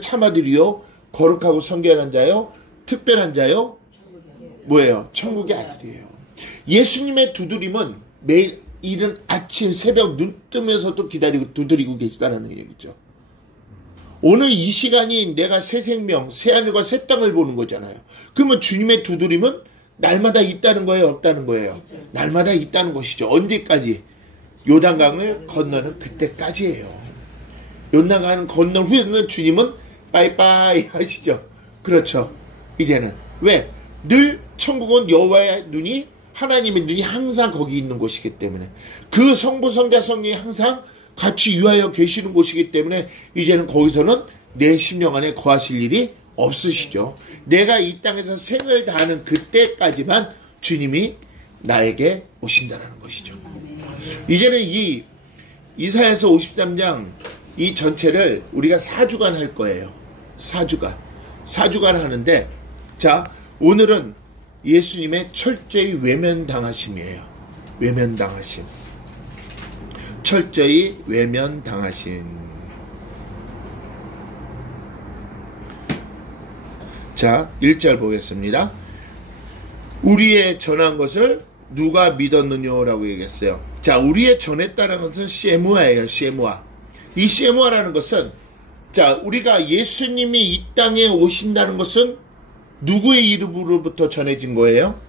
참아들이요, 거룩하고 성결한 자요, 특별한 자요, 뭐예요? 천국의 아들이에요. 예수님의 두드림은 매일 이른 아침 새벽 눈 뜨면서도 기다리고 두드리고 계시다는 얘기죠. 오늘 이 시간이 내가 새 생명, 새 하늘과 새 땅을 보는 거잖아요. 그러면 주님의 두드림은 날마다 있다는 거예요, 없다는 거예요? 날마다 있다는 것이죠. 언제까지? 요단강을 건너는 그때까지예요. 요단강을 건넌 후에는 주님은 빠이빠이 하시죠. 그렇죠. 이제는 왜? 늘 천국은 여호와의 눈이, 하나님의 눈이 항상 거기 있는 곳이기 때문에, 그 성부 성자 성령이 항상 같이 유하여 계시는 곳이기 때문에 이제는 거기서는 내 심령 안에 거하실 일이 없으시죠. 내가 이 땅에서 생을 다하는 그때까지만 주님이 나에게 오신다는 것이죠. 이제는 이 이사야서 53장 이 전체를 우리가 4주간 할 거예요. 4주간 하는데, 자, 오늘은 예수님의 철저히 외면당하심이에요. 외면당하심. 철저히 외면당하심. 자, 1절 보겠습니다. 우리의 전한 것을 누가 믿었느냐라고 얘기했어요. 자, 우리의 전했다는 것은 셰무아예요. 셰무아. 이 셰무아라는 것은, 자, 우리가 예수님이 이 땅에 오신다는 것은 누구의 이름으로부터 전해진 거예요?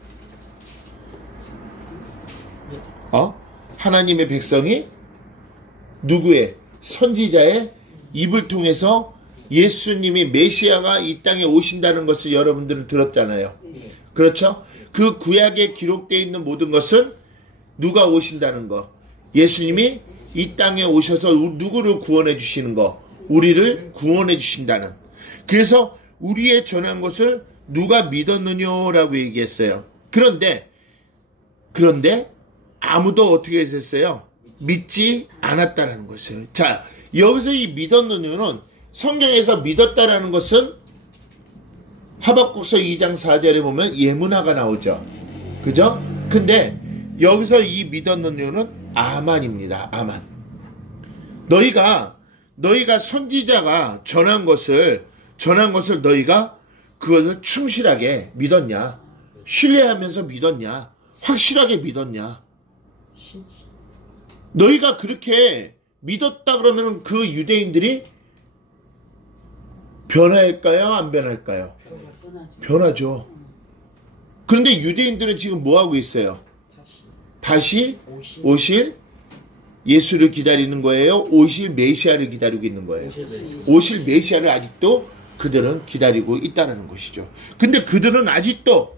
하나님의 백성이 누구의? 선지자의 입을 통해서 예수님이 메시아가 이 땅에 오신다는 것을 여러분들은 들었잖아요. 그렇죠? 그 구약에 기록되어 있는 모든 것은 누가 오신다는 거? 예수님이 이 땅에 오셔서 누구를 구원해 주시는 거? 우리를 구원해 주신다는. 그래서 우리의 전한 것을 누가 믿었느냐라고 얘기했어요. 그런데 아무도 어떻게 했어요? 믿지 않았다는 것이에요. 자, 여기서 이 믿었느냐는 성경에서 믿었다라는 것은 하박국서 2장 4절에 보면 예문화가 나오죠. 그죠? 근데 여기서 이 믿었느냐는 아만입니다. 아만. 너희가 선지자가 전한 것을 너희가 그것을 충실하게 믿었냐? 신뢰하면서 믿었냐? 확실하게 믿었냐? 너희가 그렇게 믿었다 그러면 그 유대인들이 변할까요? 안 변할까요? 변하죠. 그런데 유대인들은 지금 뭐 하고 있어요? 다시 오실 예수를 기다리는 거예요? 오실 메시아를 기다리고 있는 거예요? 오실 메시아를 아직도 그들은 기다리고 있다는 것이죠. 근데 그들은 아직도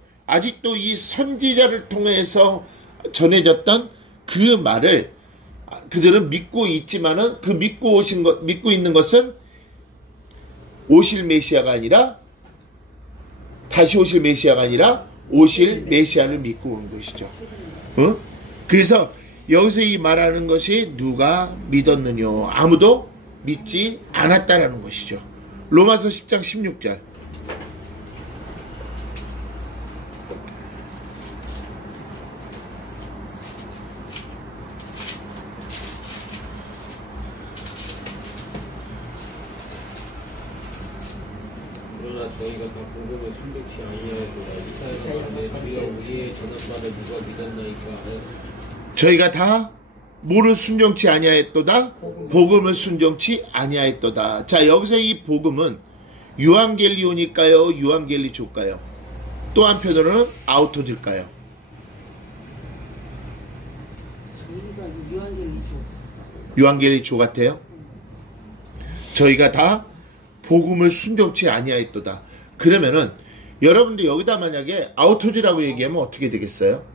이 선지자를 통해서 전해졌던 그 말을 그들은 믿고 있지만은 그 믿고 있는 것은 오실 메시아가 아니라 다시 오실 메시아가 아니라 오실 메시아를 믿고 온 것이죠. 그래서 여기서 이 말하는 것이 누가 믿었느냐? 아무도 믿지 않았다라는 것이죠. 로마서 10장 16절. 그러나 저희가 다 복음을 순종치 아니하였도다. 이사야가 말하되 주여 우리의 전한 말을 누가 믿었나이까 하였습니다. 저희가 다 뭐를 순종치 아니하였도다? 복음을 순종치 아니하였도다. 자, 여기서 이 복음은 유앙겔리온일까요? 유앙겔리조일까요? 또 한편으로는 아우토질까요? 유앙겔리조 같아요? 저희가 다 복음을 순종치 아니하였도다. 그러면은 여러분들 여기다 만약에 아우토지라고 얘기하면 어떻게 되겠어요?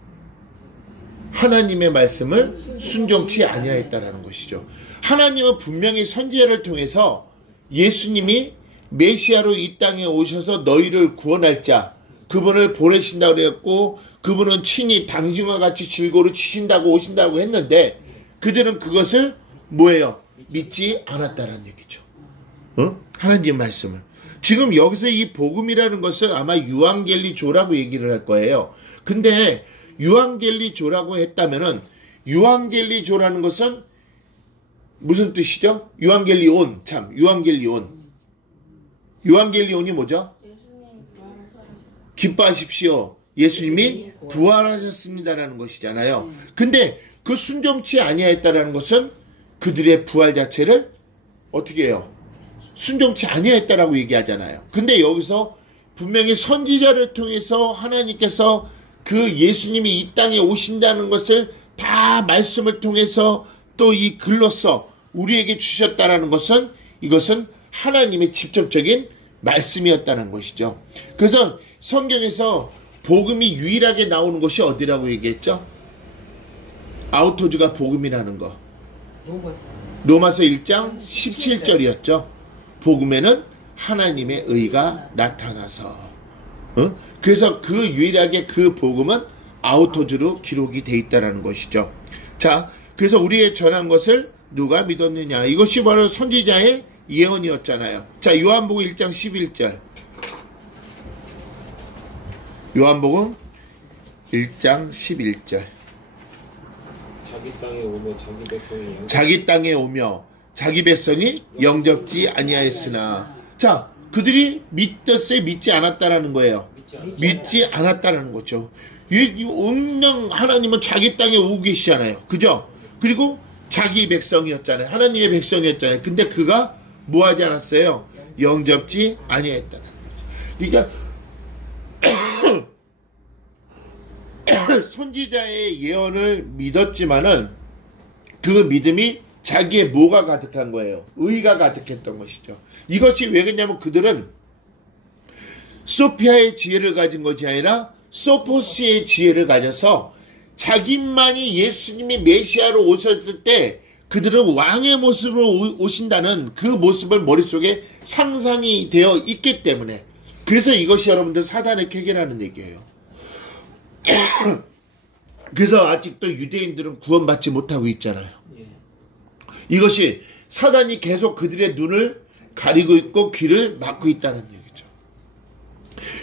하나님의 말씀을 순종치 아니하였다라는 것이죠. 하나님은 분명히 선지자를 통해서 예수님이 메시아로 이 땅에 오셔서 너희를 구원할 자, 그분을 보내신다고 그랬고, 그분은 친히 당신과 같이 질고를 치신다고 오신다고 했는데, 그들은 그것을 뭐예요? 믿지 않았다라는 얘기죠. 하나님의 말씀을. 지금 여기서 이 복음이라는 것은 아마 유앙겔리조라고 얘기를 할 거예요. 근데 유앙겔리조라고 했다면은 유앙겔리조라는 것은 무슨 뜻이죠? 유앙겔리온. 유앙겔리온이 뭐죠? 기뻐하십시오. 예수님이 부활하셨습니다라는 것이잖아요. 근데 그 순종치 아니하였다라는 것은 그들의 부활 자체를 어떻게 해요? 순종치 아니하였다라고 얘기하잖아요. 근데 여기서 분명히 선지자를 통해서 하나님께서 그 예수님이 이 땅에 오신다는 것을 다 말씀을 통해서 또 이 글로써 우리에게 주셨다라는 것은 이것은 하나님의 직접적인 말씀이었다는 것이죠. 그래서 성경에서 복음이 유일하게 나오는 것이 어디라고 얘기했죠? 아우토즈가 복음이라는 거. 로마서 1장 17절이었죠. 복음에는 하나님의 의가 나타나서. 그래서 그 유일하게 그 복음은 아우토즈로 기록이 돼 있다는 것이죠. 자, 그래서 우리의 전한 것을 누가 믿었느냐? 이것이 바로 선지자의 예언이었잖아요. 자, 요한복음 1장 11절. 요한복음 1장 11절. 자기 땅에 오며 자기 백성이 영접지 아니하였으나. 자, 그들이 믿었어요? 믿지 않았다라는 거예요. 믿지 않았다라는 거죠. 운명 하나님은 자기 땅에 오고 계시잖아요. 그죠? 그리고 자기 백성이었잖아요. 하나님의 백성이었잖아요. 근데 그가 뭐 하지 않았어요? 영접지 아니했다는 거죠. 그러니까 선지자의 예언을 믿었지만은 그 믿음이 자기의 뭐가 가득한 거예요? 의가 가득했던 것이죠. 이것이 왜 그러냐면 그들은 소피아의 지혜를 가진 것이 아니라 소포스의 지혜를 가져서 자기만이 예수님이 메시아로 오셨을 때 그들은 왕의 모습으로 오신다는 그 모습을 머릿속에 상상이 되어 있기 때문에, 그래서 이것이 여러분들 사단의 쾌계라는 얘기예요. 그래서 아직도 유대인들은 구원받지 못하고 있잖아요. 이것이 사단이 계속 그들의 눈을 가리고 있고 귀를 막고 있다는 얘기죠.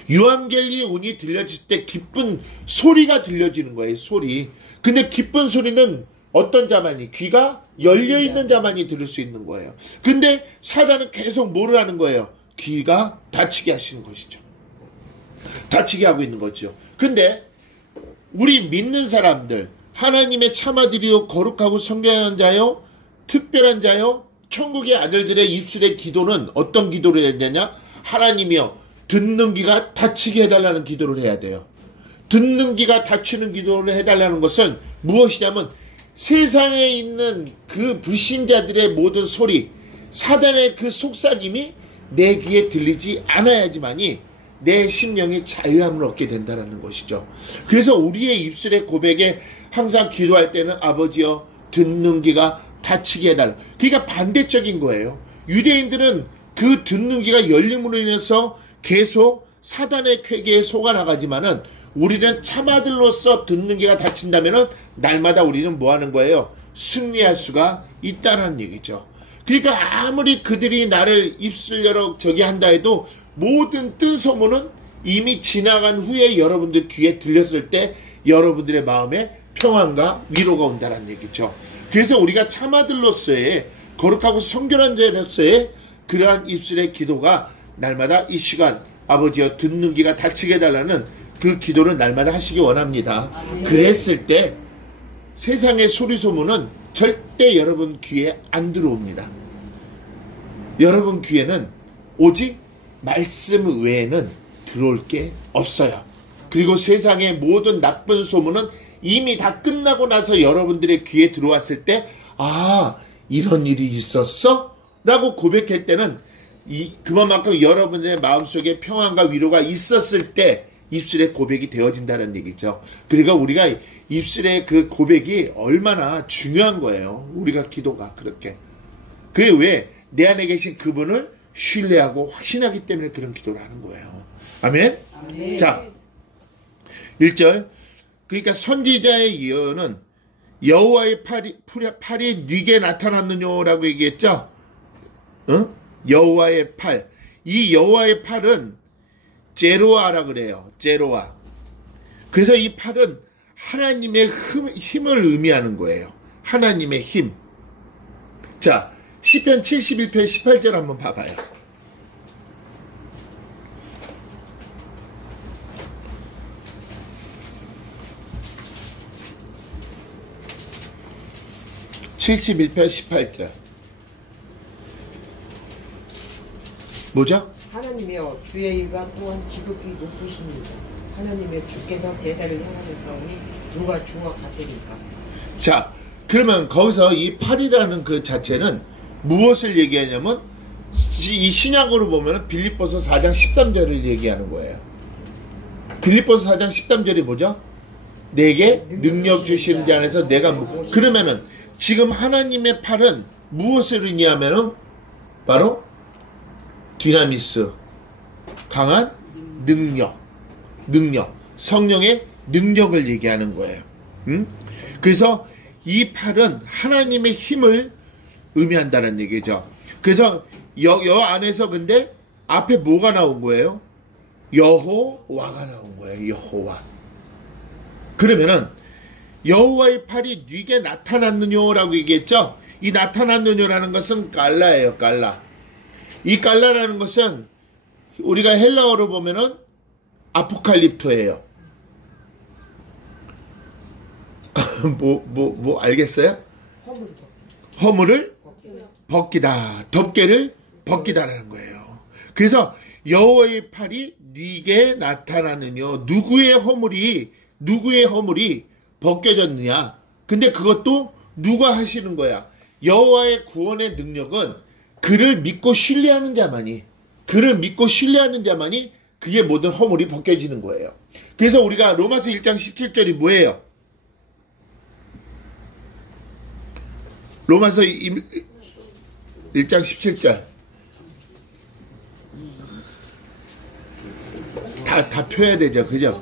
유앙겔리온이 들려질 때 기쁜 소리가 들려지는 거예요. 소리. 근데 기쁜 소리는 어떤 자만이, 귀가 열려있는 자만이 들을 수 있는 거예요. 근데 사단은 계속 뭐를 하는 거예요? 귀가 닫히게 하시는 것이죠. 닫히게 하고 있는 거죠. 근데 우리 믿는 사람들, 하나님의 참아들이요 거룩하고 성결한 자요 특별한 자요 천국의 아들들의 입술의 기도는 어떤 기도를 해야 되냐? 하나님이여 듣는 귀가 닫히게 해달라는 기도를 해야 돼요. 듣는 귀가 닫히는 기도를 해달라는 것은 무엇이냐면 세상에 있는 그 불신자들의 모든 소리, 사단의 그 속삭임이 내 귀에 들리지 않아야지만이 내 심령이 자유함을 얻게 된다는 것이죠. 그래서 우리의 입술의 고백에 항상 기도할 때는 아버지여 듣는 귀가 닫히게 해달라. 그러니까 반대적인 거예요. 유대인들은 그 듣는 귀가 열림으로 인해서 계속 사단의 쾌계에 속아나가지만은 우리는 참아들로서 듣는 귀가 닫힌다면은 날마다 우리는 뭐 하는 거예요? 승리할 수가 있다는 얘기죠. 그러니까 아무리 그들이 나를 입술 열어 저기 한다 해도 모든 뜬 소문은 이미 지나간 후에 여러분들 귀에 들렸을 때 여러분들의 마음에 평안과 위로가 온다는 얘기죠. 그래서 우리가 참아들로서의 거룩하고 성결한 자로서의 그러한 입술의 기도가 날마다 이 시간 아버지여 듣는 귀가 닫히게 해달라는 그 기도를 날마다 하시기 원합니다. 그랬을 때 세상의 소리 소문은 절대 여러분 귀에 안 들어옵니다. 여러분 귀에는 오직 말씀 외에는 들어올 게 없어요. 그리고 세상의 모든 나쁜 소문은 이미 다 끝나고 나서 여러분들의 귀에 들어왔을 때 아, 이런 일이 있었어? 라고 고백할 때는 그만큼 여러분의 마음속에 평안과 위로가 있었을 때 입술의 고백이 되어진다는 얘기죠. 그러니까 우리가 입술의 그 고백이 얼마나 중요한 거예요. 우리가 기도가 그렇게. 그게 왜? 내 안에 계신 그분을 신뢰하고 확신하기 때문에 그런 기도를 하는 거예요. 아멘? 아멘. 자, 1절. 그러니까 선지자의 예언은 여호와의 팔이 네게 나타났느냐라고 얘기했죠. 어? 여호와의 팔. 이 여호와의 팔은 제로아라 그래요. 제로아. 그래서 이 팔은 하나님의 힘을 의미하는 거예요. 하나님의 힘. 자, 시편 71편 18절 한번 봐봐요. (71편) 18절 뭐죠? 하나님이여 주의 이가 또한 지극히 높으십니다. 하나님의 주께서 제사를 행하셨사오니 누가 주와 같으리까. 자, 그러면 거기서 이 팔이라는 그 자체는 무엇을 얘기하냐면 이 신약으로 보면 빌립보서 4장 13절을 얘기하는 거예요. 빌립보서 4장 13절이 뭐죠? 내게 능력 주신 자 안에서 내가 그러면은 지금 하나님의 팔은 무엇을 의미하면은 바로 디나미스, 강한 능력, 성령의 능력을 얘기하는 거예요. 그래서 이 팔은 하나님의 힘을 의미한다는 얘기죠. 그래서 여 안에서 근데 앞에 뭐가 나온 거예요? 여호와가 나온 거예요. 여호와. 그러면은 여호와의 팔이 네게 나타났느냐라고 얘기했죠. 이 나타났느냐라는 것은 깔라예요. 깔라. 이 깔라라는 것은 우리가 헬라어로 보면은 아포칼립토예요. 뭐 알겠어요? 허물을 벗기다. 덮개를 벗기다라는 거예요. 그래서 여호와의 팔이 네게 나타나느냐. 누구의 허물이 벗겨졌느냐. 근데 그것도 누가 하시는 거야? 여호와의 구원의 능력은 그를 믿고 신뢰하는 자만이 그의 모든 허물이 벗겨지는 거예요. 그래서 우리가 로마서 1장 17절이 뭐예요? 로마서 1장 17절 다 펴야 되죠. 그죠?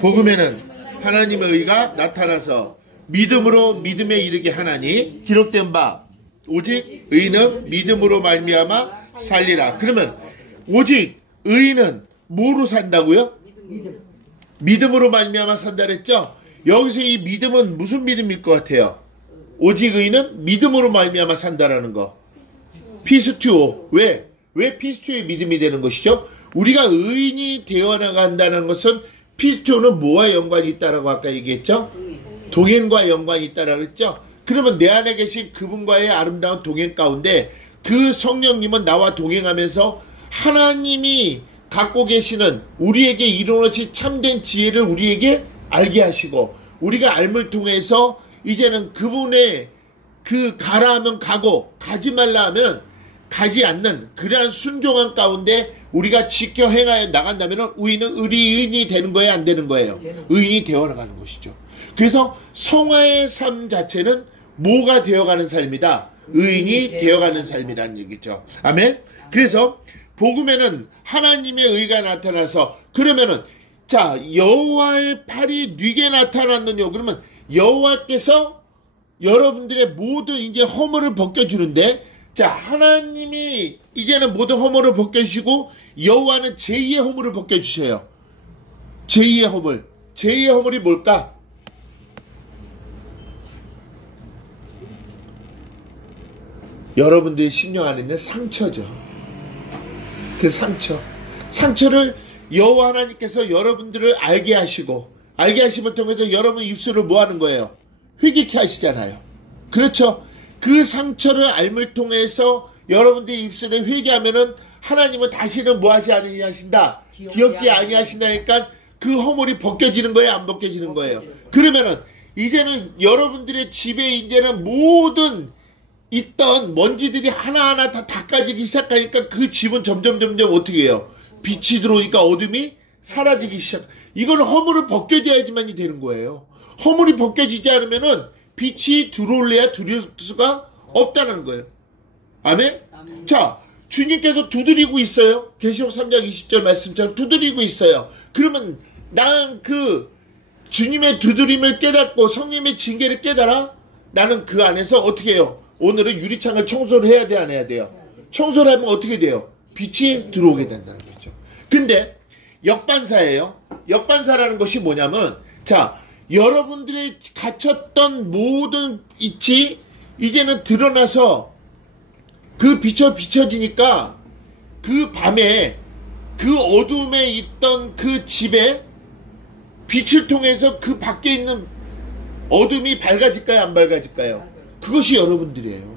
복음에는 하나님의 의가 나타나서 믿음으로 믿음에 이르게 하나니 기록된 바 오직 의인은 믿음으로 말미암아 살리라. 그러면 오직 의인은 뭐로 산다고요? 믿음으로 말미암아 산다 그랬죠? 여기서 이 믿음은 무슨 믿음일 것 같아요? 오직 의인은 믿음으로 말미암아 산다라는 거. 피스투오. 왜 피스투오의 믿음이 되는 것이죠? 우리가 의인이 되어나간다는 것은 피스투오는 뭐와 연관이 있다라고 아까 얘기했죠? 동행과 연관이 있다라고 했죠? 그러면 내 안에 계신 그분과의 아름다운 동행 가운데 그 성령님은 나와 동행하면서 하나님이 갖고 계시는 우리에게 이루어진 참된 지혜를 우리에게 알게 하시고 우리가 알물 통해서 이제는 그분의 그 가라 하면 가고 가지 말라 하면 가지 않는 그러한 순종한 가운데 우리가 지켜 행하여 나간다면 우리는 의인이 되는 거예요, 안 되는 거예요? 의인이 되어나가는 것이죠. 그래서 성화의 삶 자체는 뭐가 되어가는 삶이다? 의인이 되어가는 삶이라는 얘기죠. 아멘? 그래서 복음에는 하나님의 의가 나타나서 그러면은 자 여호와의 팔이 네게 나타났느냐 그러면 여호와께서 여러분들의 모든 이제 허물을 벗겨주는데 자 하나님이 이제는 모든 허물을 벗겨주시고 여호와는 제2의 허물을 벗겨주셔요. 제2의 허물. 제2의 허물이 뭘까? 여러분들의 심령 안에 있는 상처죠. 그 상처를 여호와 하나님께서 여러분들을 알게 하시고 알게 하심을 통해서 여러분 입술을 뭐 하는 거예요? 회개케 하시잖아요. 그렇죠? 그 상처를 알물 통해서 여러분들의 입술에 회개하면은 하나님은 다시는 뭐 하지 아니하신다? 기억지 아니하신다니까 그 허물이 벗겨지는 거예요? 안 벗겨지는 거예요? 그러면은 이제는 여러분들의 집에 이제는 모든 있던 먼지들이 하나하나 다 닦아지기 시작하니까 그 집은 점점 어떻게 해요? 빛이 들어오니까 어둠이 사라지기 시작. 이건 허물을 벗겨져야지만이 되는 거예요. 허물이 벗겨지지 않으면은 빛이 들어올래야 들어올 수가 없다는 거예요. 아멘? 자, 주님께서 두드리고 있어요. 계시록 3장 20절 말씀처럼 두드리고 있어요. 그러면 나는 그 주님의 두드림을 깨닫고 성령의 징계를 깨달아 나는 그 안에서 어떻게 해요? 오늘은 유리창을 청소를 해야 돼, 안 해야 돼요? 청소를 하면 어떻게 돼요? 빛이 들어오게 된다는 거죠. 근데 역반사예요. 역반사라는 것이 뭐냐면 자, 여러분들이 갇혔던 모든 빛이 이제는 드러나서 그 비춰지니까 그 밤에 그 어둠에 있던 그 집에 빛을 통해서 그 밖에 있는 어둠이 밝아질까요? 안 밝아질까요? 그것이 여러분들이에요.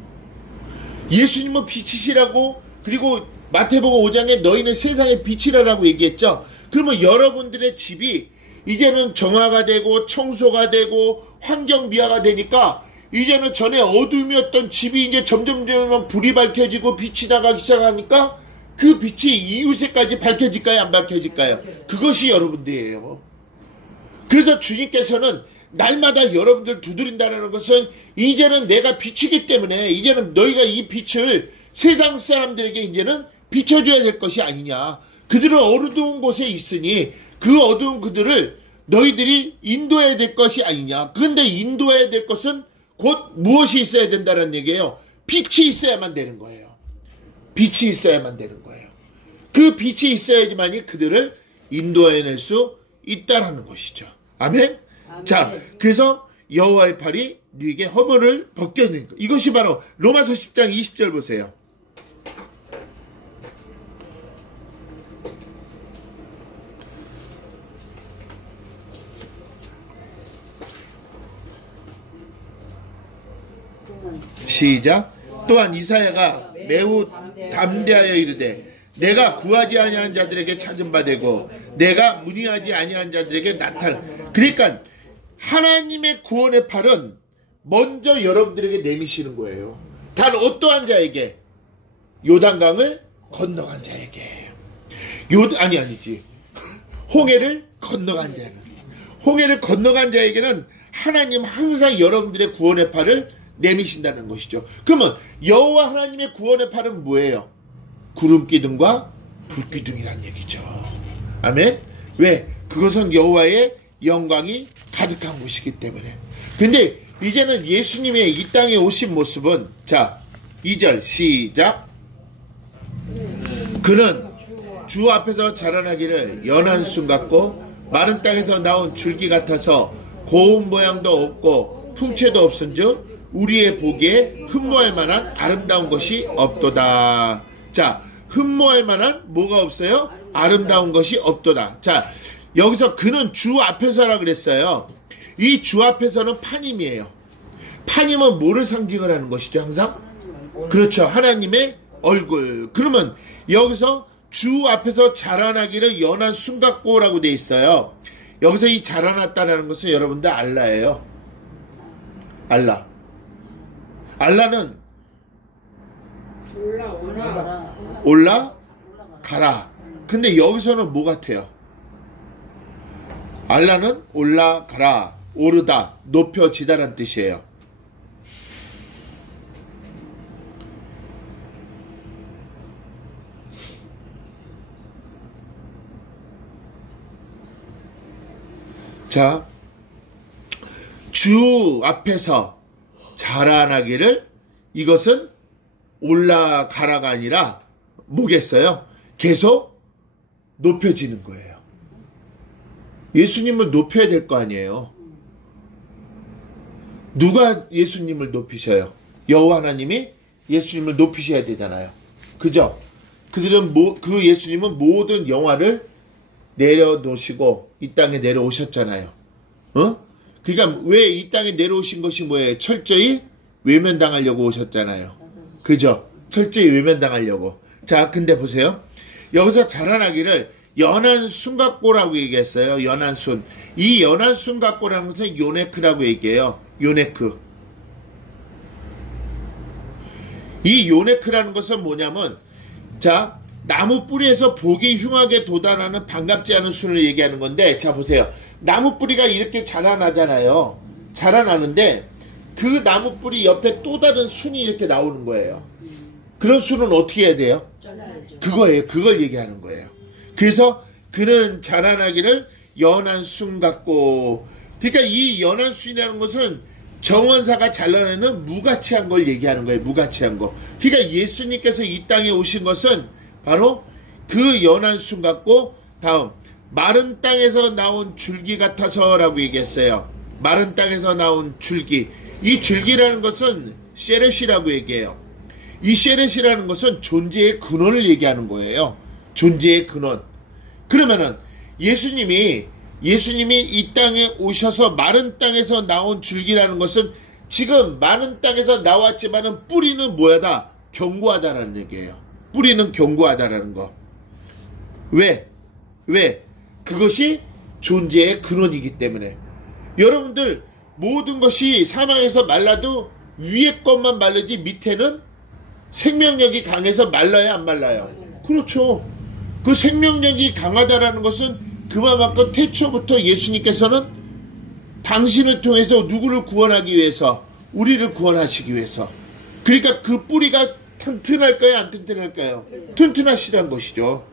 예수님은 빛이시라고 그리고 마태복음 5장에 너희는 세상의 빛이라고 얘기했죠. 그러면 여러분들의 집이 이제는 정화가 되고 청소가 되고 환경 미화가 되니까 이제는 전에 어둠이었던 집이 이제 점점 불이 밝혀지고 빛이 나가기 시작하니까 그 빛이 이웃에까지 밝혀질까요? 안 밝혀질까요? 그것이 여러분들이에요. 그래서 주님께서는 날마다 여러분들 두드린다는 것은 이제는 내가 빛이기 때문에 이제는 너희가 이 빛을 세상 사람들에게 이제는 비춰줘야 될 것이 아니냐. 그들은 어두운 곳에 있으니 그 어두운 그들을 너희들이 인도해야 될 것이 아니냐. 그런데 인도해야 될 것은 곧 무엇이 있어야 된다는 얘기예요. 빛이 있어야만 되는 거예요. 빛이 있어야만 되는 거예요. 그 빛이 있어야지만이 그들을 인도해낼 수 있다라는 것이죠. 아멘? 자, 그래서 여호와의 팔이 네게 허물을 벗겨낸 것. 이것이 바로 로마서 10장 20절 보세요. 시작. 또한 이사야가 매우 담대하여 이르되 내가 구하지 아니한 자들에게 찾은 바 되고 내가 문의하지 아니한 자들에게 나타나. 그러니까 하나님의 구원의 팔은 먼저 여러분들에게 내미시는 거예요. 단 어떠한 자에게? 요단강을 건너간 자에게. 아니지. 홍해를 건너간 자는. 홍해를 건너간 자에게는 하나님 항상 여러분들의 구원의 팔을 내미신다는 것이죠. 그러면 여호와 하나님의 구원의 팔은 뭐예요? 구름기둥과 불기둥이란 얘기죠. 아멘? 왜? 그것은 여호와의 영광이 가득한 곳이기 때문에. 근데 이제는 예수님의 이 땅에 오신 모습은 자 2절 시작. 그는 주 앞에서 자라나기를 연한 순 같고 마른 땅에서 나온 줄기 같아서 고운 모양도 없고 풍채도 없은즉 우리의 보기에 흠모할 만한 아름다운 것이 없도다. 자, 흠모할 만한 뭐가 없어요? 아름다운 것이 없도다. 자, 여기서 그는 주 앞에서라 그랬어요. 이 주 앞에서는 파님이에요. 파님은 뭐를 상징을 하는 것이죠? 항상? 그렇죠. 하나님의 얼굴. 그러면 여기서 주 앞에서 자라나기를 연한 숨갖고라고 돼 있어요. 여기서 이 자라났다라는 것은 여러분들 알라예요. 알라. 알라는 올라가라. 근데 여기서는 뭐 같아요? 알라는 올라가라, 오르다, 높여지다라는 뜻이에요. 자, 주 앞에서 자라나기를, 이것은 올라가라가 아니라 뭐겠어요? 계속 높여지는 거예요. 예수님을 높여야 될 거 아니에요. 누가 예수님을 높이셔요? 여호와 하나님이 예수님을 높이셔야 되잖아요. 그죠? 그 예수님은 모든 영화를 내려놓으시고 이 땅에 내려오셨잖아요. 그러니까 왜 이 땅에 내려오신 것이 뭐예요? 철저히 외면당하려고 오셨잖아요. 그죠? 철저히 외면당하려고. 자, 근데 보세요. 여기서 자라나기를 연한 순각고라고 얘기했어요. 연한 순. 이 연한 순각고라는 것은 요네크라고 얘기해요. 요네크. 이 요네크라는 것은 뭐냐면, 자, 나무 뿌리에서 복이 흉하게 돋아나는 반갑지 않은 순을 얘기하는 건데, 자, 보세요. 나무 뿌리가 이렇게 자라나잖아요. 자라나는데, 그 나무 뿌리 옆에 또 다른 순이 이렇게 나오는 거예요. 그런 순은 어떻게 해야 돼요? 그거예요. 그걸 얘기하는 거예요. 그래서 그는 자라나기를 연한 순 같고, 그러니까 이 연한 순이라는 것은 정원사가 잘라내는 무가치한 걸 얘기하는 거예요. 무가치한 거. 그러니까 예수님께서 이 땅에 오신 것은 바로 그 연한 순 같고, 다음 마른 땅에서 나온 줄기 같아서라고 얘기했어요. 마른 땅에서 나온 줄기. 이 줄기라는 것은 셰렛이라고 얘기해요. 이 셰렛이라는 것은 존재의 근원을 얘기하는 거예요. 존재의 근원. 그러면은 예수님이 이 땅에 오셔서 마른 땅에서 나온 줄기라는 것은 지금 마른 땅에서 나왔지만은 뿌리는 뭐야다? 견고하다라는 얘기예요. 뿌리는 견고하다라는 거. 왜? 그것이 존재의 근원이기 때문에. 여러분들 모든 것이 사망에서 말라도 위에 것만 말르지 밑에는 생명력이 강해서 말라요, 안 말라요? 그렇죠. 그 생명력이 강하다라는 것은 그만큼 태초부터 예수님께서는 당신을 통해서 누구를 구원하기 위해서, 우리를 구원하시기 위해서. 그러니까 그 뿌리가 튼튼할까요, 안 튼튼할까요? 튼튼하시란 것이죠.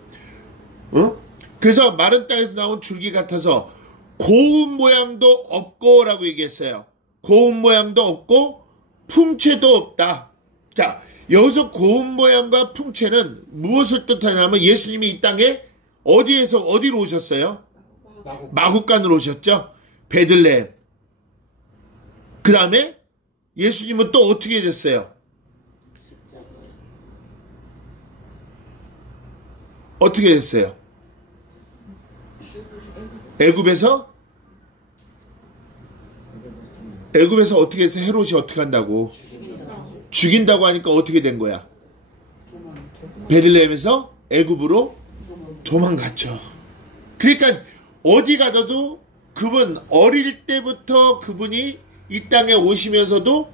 그래서 마른 땅에서 나온 줄기 같아서 고운 모양도 없고 라고 얘기했어요. 고운 모양도 없고 풍채도 없다. 자, 여기서 고운 모양과 풍채는 무엇을 뜻하냐면 예수님이 이 땅에 어디로 오셨어요? 마구간으로 오셨죠? 베들레헴. 그 다음에 예수님은 또 어떻게 됐어요? 어떻게 됐어요? 애굽에서 어떻게 해서 헤롯이 어떻게 한다고? 죽인다고 하니까 어떻게 된 거야? 베들레헴에서 애굽으로 도망갔죠. 그러니까 어디 가도 그분 어릴 때부터 그분이 이 땅에 오시면서도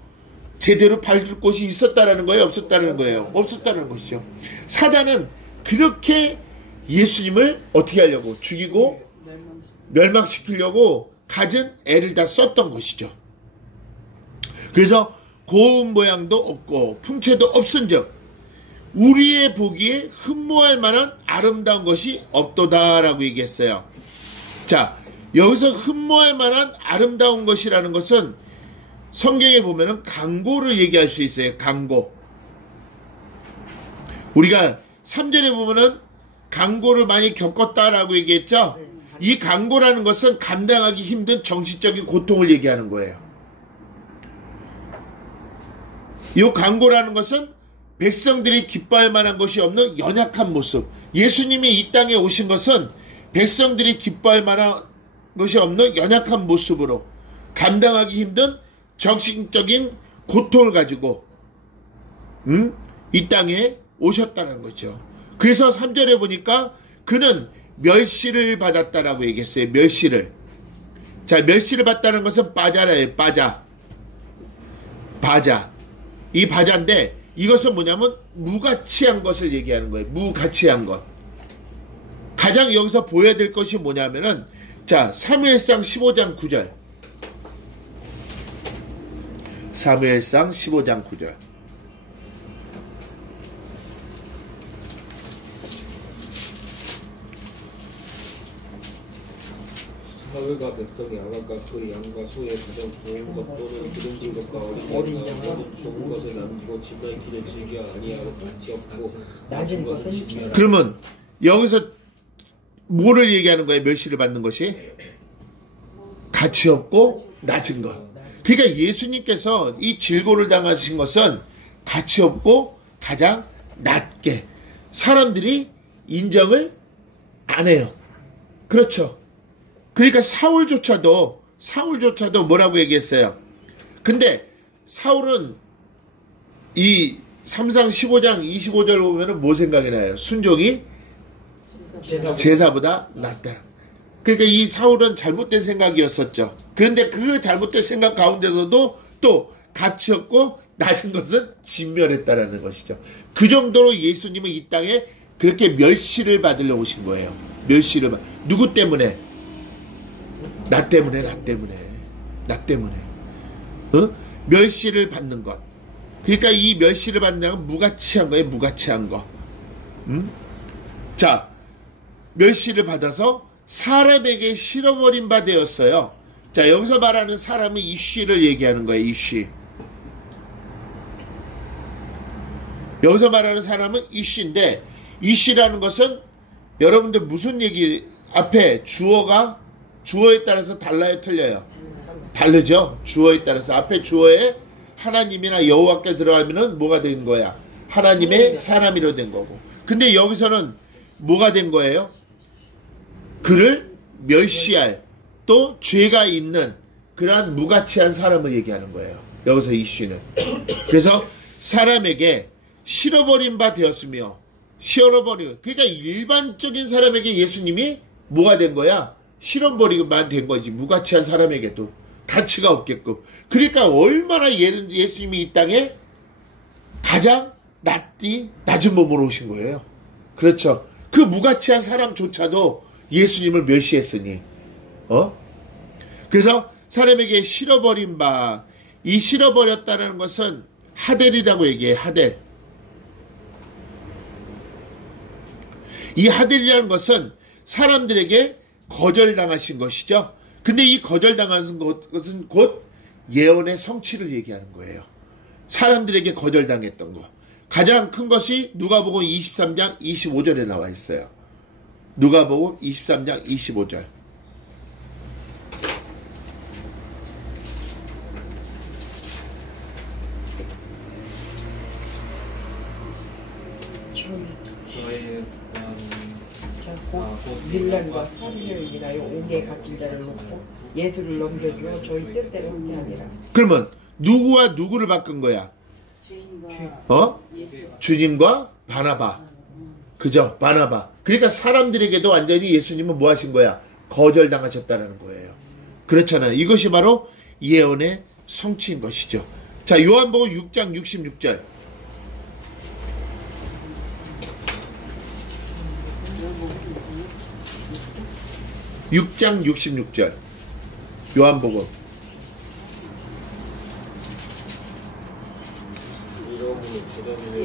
제대로 밟을 곳이 있었다라는 거예요? 없었다는 거예요? 없었다는 것이죠. 사단은 그렇게 예수님을 어떻게 하려고? 죽이고 멸망시키려고 갖은 애를 다 썼던 것이죠. 그래서 고운 모양도 없고 풍채도 없은즉 우리의 보기에 흠모할 만한 아름다운 것이 없도다라고 얘기했어요. 자, 여기서 흠모할 만한 아름다운 것이라는 것은 성경에 보면은 강고를 얘기할 수 있어요. 강고. 우리가 3절에 보면은 강고를 많이 겪었다라고 얘기했죠. 이 강고라는 것은 감당하기 힘든 정신적인 고통을 얘기하는 거예요. 이 강고라는 것은 백성들이 기뻐할 만한 것이 없는 연약한 모습. 예수님이 이 땅에 오신 것은 백성들이 기뻐할 만한 것이 없는 연약한 모습으로 감당하기 힘든 정신적인 고통을 가지고 이 땅에 오셨다는 거죠. 그래서 3절에 보니까 그는 멸시를 받았다라고 얘기했어요. 멸시를. 자, 멸시를 받다는 것은 바자라예요. 바자. 이 바자인데 이것은 뭐냐면 무가치한 것을 얘기하는 거예요. 무가치한 것. 가장 여기서 보여야 될 것이 뭐냐면은 자, 사무엘상 15장 9절. 사무엘상 15장 9절. 사울과 백성이 아가가 그 양과 소의 가장 좋은 것 또는 기름진 것과 어린 양과 모든 좋은 것을 남기고 집의 길을 즐겨 아니하고 가치 없고 낮은 것은 지켜라. 그러면 여기서 뭐를 얘기하는 거예요? 멸시를 받는 것이? 가치 없고 낮은 것. 그러니까 예수님께서 이 질고를 당하신 것은 가치 없고 가장 낮게 사람들이 인정을 안 해요. 그렇죠. 그러니까 사울조차도 뭐라고 얘기했어요. 근데 사울은 이 3상 15장 25절 보면은 뭐 생각이 나요? 순종이 제사보다 낫다. 그러니까 이 사울은 잘못된 생각이었었죠. 그런데 그 잘못된 생각 가운데서도 또 가치 없고 낮은 것은 진멸했다라는 것이죠. 그 정도로 예수님은 이 땅에 그렇게 멸시를 받으려 오신 거예요. 누구 때문에? 나 때문에. 멸시를 받는 것. 그러니까 이 멸시를 받는 건 무가치한 거예요. 무가치한 거. 자, 멸시를 받아서 사람에게 실어버린 바 되었어요. 자, 여기서 말하는 사람은 이쉬를 얘기하는 거예요. 이쉬. 여기서 말하는 사람은 이쉬인데 이쉬라는 것은 여러분들 무슨 얘기 앞에 주어에 따라서 달라요, 틀려요? 다르죠? 주어에 따라서. 앞에 주어에 하나님이나 여호와께 들어가면은 뭐가 된 거야? 하나님의 사람이로 된 거고. 근데 여기서는 뭐가 된 거예요? 그를 멸시할 또 죄가 있는 그러한 무가치한 사람을 얘기하는 거예요. 여기서 이슈는. 그래서 사람에게 실어버린 바 되었으며 그러니까 일반적인 사람에게 예수님이 뭐가 된 거야? 실어버리기만 된 거지. 무가치한 사람에게도 가치가 없게끔. 그러니까 얼마나 예수님이 이 땅에 가장 낮은 몸으로 오신 거예요. 그렇죠. 그 무가치한 사람조차도 예수님을 멸시했으니. 그래서 사람에게 실어버린 바, 이 실어버렸다는 것은 하델이라고 얘기해. 하델. 이 하델이라는 것은 사람들에게 거절당하신 것이죠. 근데 이 거절당하신 것은 곧 예언의 성취를 얘기하는 거예요. 사람들에게 거절당했던 거. 가장 큰 것이 누가복음 23장 25절에 나와 있어요. 누가복음 23장 25절. 밀란과 살인을 인하여 옥에 갇힌 자를 놓고 예수를 넘겨주어 저희 뜻대로 하게 하니라. 그러면 누구와 누구를 바꾼 거야? 주님과 바나바. 그죠? 바나바. 그러니까 사람들에게도 완전히 예수님은 뭐 하신 거야? 거절당하셨다는 거예요. 그렇잖아요. 이것이 바로 예언의 성취인 것이죠. 자, 요한복음 6장 66절. 6장 66절. 요한복음.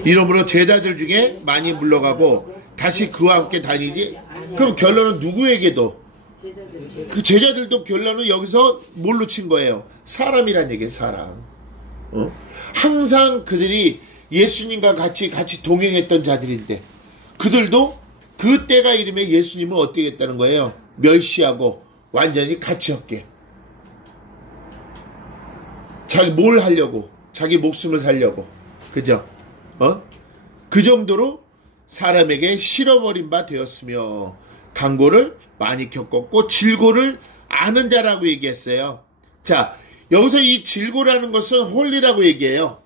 이러므로 제자들 중에 많이 물러가고 다시 그와 함께 다니지. 그럼 결론은 누구에게도? 그 제자들도 결론은 여기서 뭘로 친 거예요? 사람이란 얘기예요. 사람. 항상 그들이 예수님과 같이 동행했던 자들인데 그들도 그 때가 이르면 예수님은 어떻게 했다는 거예요? 멸시하고 완전히 가치 없게. 자기 뭘 하려고? 자기 목숨을 살려고. 그죠? 그 정도로 사람에게 실어버린 바 되었으며 강고를 많이 겪었고 질고를 아는 자라고 얘기했어요. 자, 여기서 이 질고라는 것은 홀리라고 얘기해요.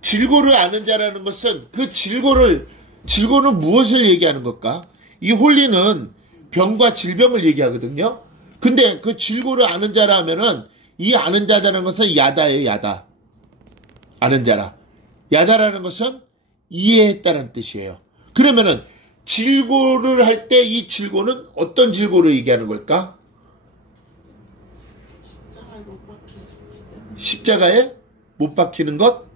질고를 아는 자라는 것은 그 질고를 질고는 무엇을 얘기하는 걸까? 이 홀리는 병과 질병을 얘기하거든요. 근데 그 질고를 아는 자라 하면은 이 아는 자라는 것은 야다예요, 야다. 아는 자라. 야다라는 것은 이해했다는 뜻이에요. 그러면은 질고를 할 때 이 질고는 어떤 질고를 얘기하는 걸까? 십자가에 못 박히는 것?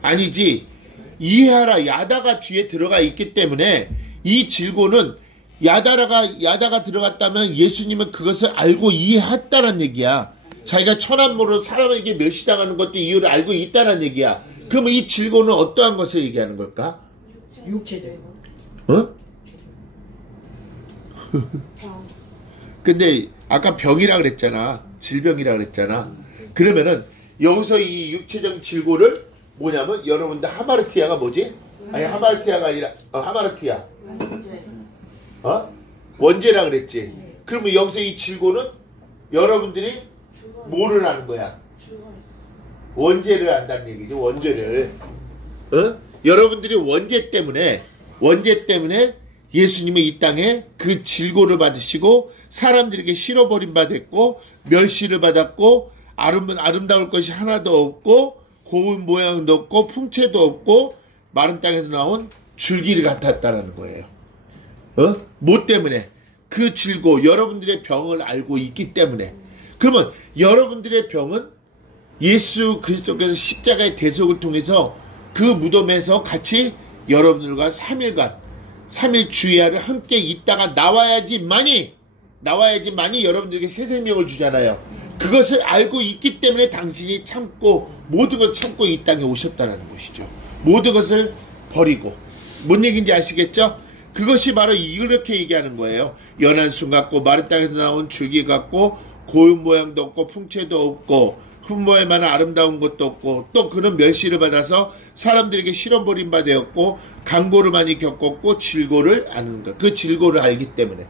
아니지. 이해하라. 야다가 뒤에 들어가 있기 때문에 이 질고는 야다가 들어갔다면 예수님은 그것을 알고 이해했다는 얘기야. 자기가 천한모로 사람에게 멸시당하는 것도 이유를 알고 있다는 얘기야. 그러면 이 질고는 어떠한 것을 얘기하는 걸까? 육체적. 어? 근데 아까 병이라 그랬잖아. 질병이라 그랬잖아. 그러면은 여기서 이 육체적 질고를 뭐냐면 여러분들 하마르티아가 뭐지? 아니 하마르티아가 아니라 하마르티아. 원죄라 그랬지. 그러면 여기서 이 질고는 여러분들이 뭐를 하는 거야? 원죄를 한다는 얘기죠. 원죄를. 여러분들이 원죄 때문에 예수님이 이 땅에 그 질고를 받으시고 사람들에게 실어버림 받았고 멸시를 받았고 아름다울 것이 하나도 없고 고운 모양도 없고 풍채도 없고 마른 땅에서 나온 줄기를 같았다라는 거예요. 뭐 때문에? 그 질고 여러분들의 병을 알고 있기 때문에. 그러면 여러분들의 병은 예수 그리스도께서 십자가의 대속을 통해서 그 무덤에서 같이 여러분들과 3일 주야를 함께 있다가 나와야지만이 여러분들에게 새 생명을 주잖아요. 그것을 알고 있기 때문에 당신이 참고 모든 것을 참고 이 땅에 오셨다는 것이죠. 모든 것을 버리고. 뭔 얘기인지 아시겠죠? 그것이 바로 이렇게 얘기하는 거예요. 연한 순 같고 마른 땅에서 나온 줄기 같고 고운 모양도 없고 풍채도 없고 흠모할 만한 아름다운 것도 없고 또 그는 멸시를 받아서 사람들에게 실어버림 바 되었고 강고를 많이 겪었고 질고를 아는 것. 그 질고를 알기 때문에.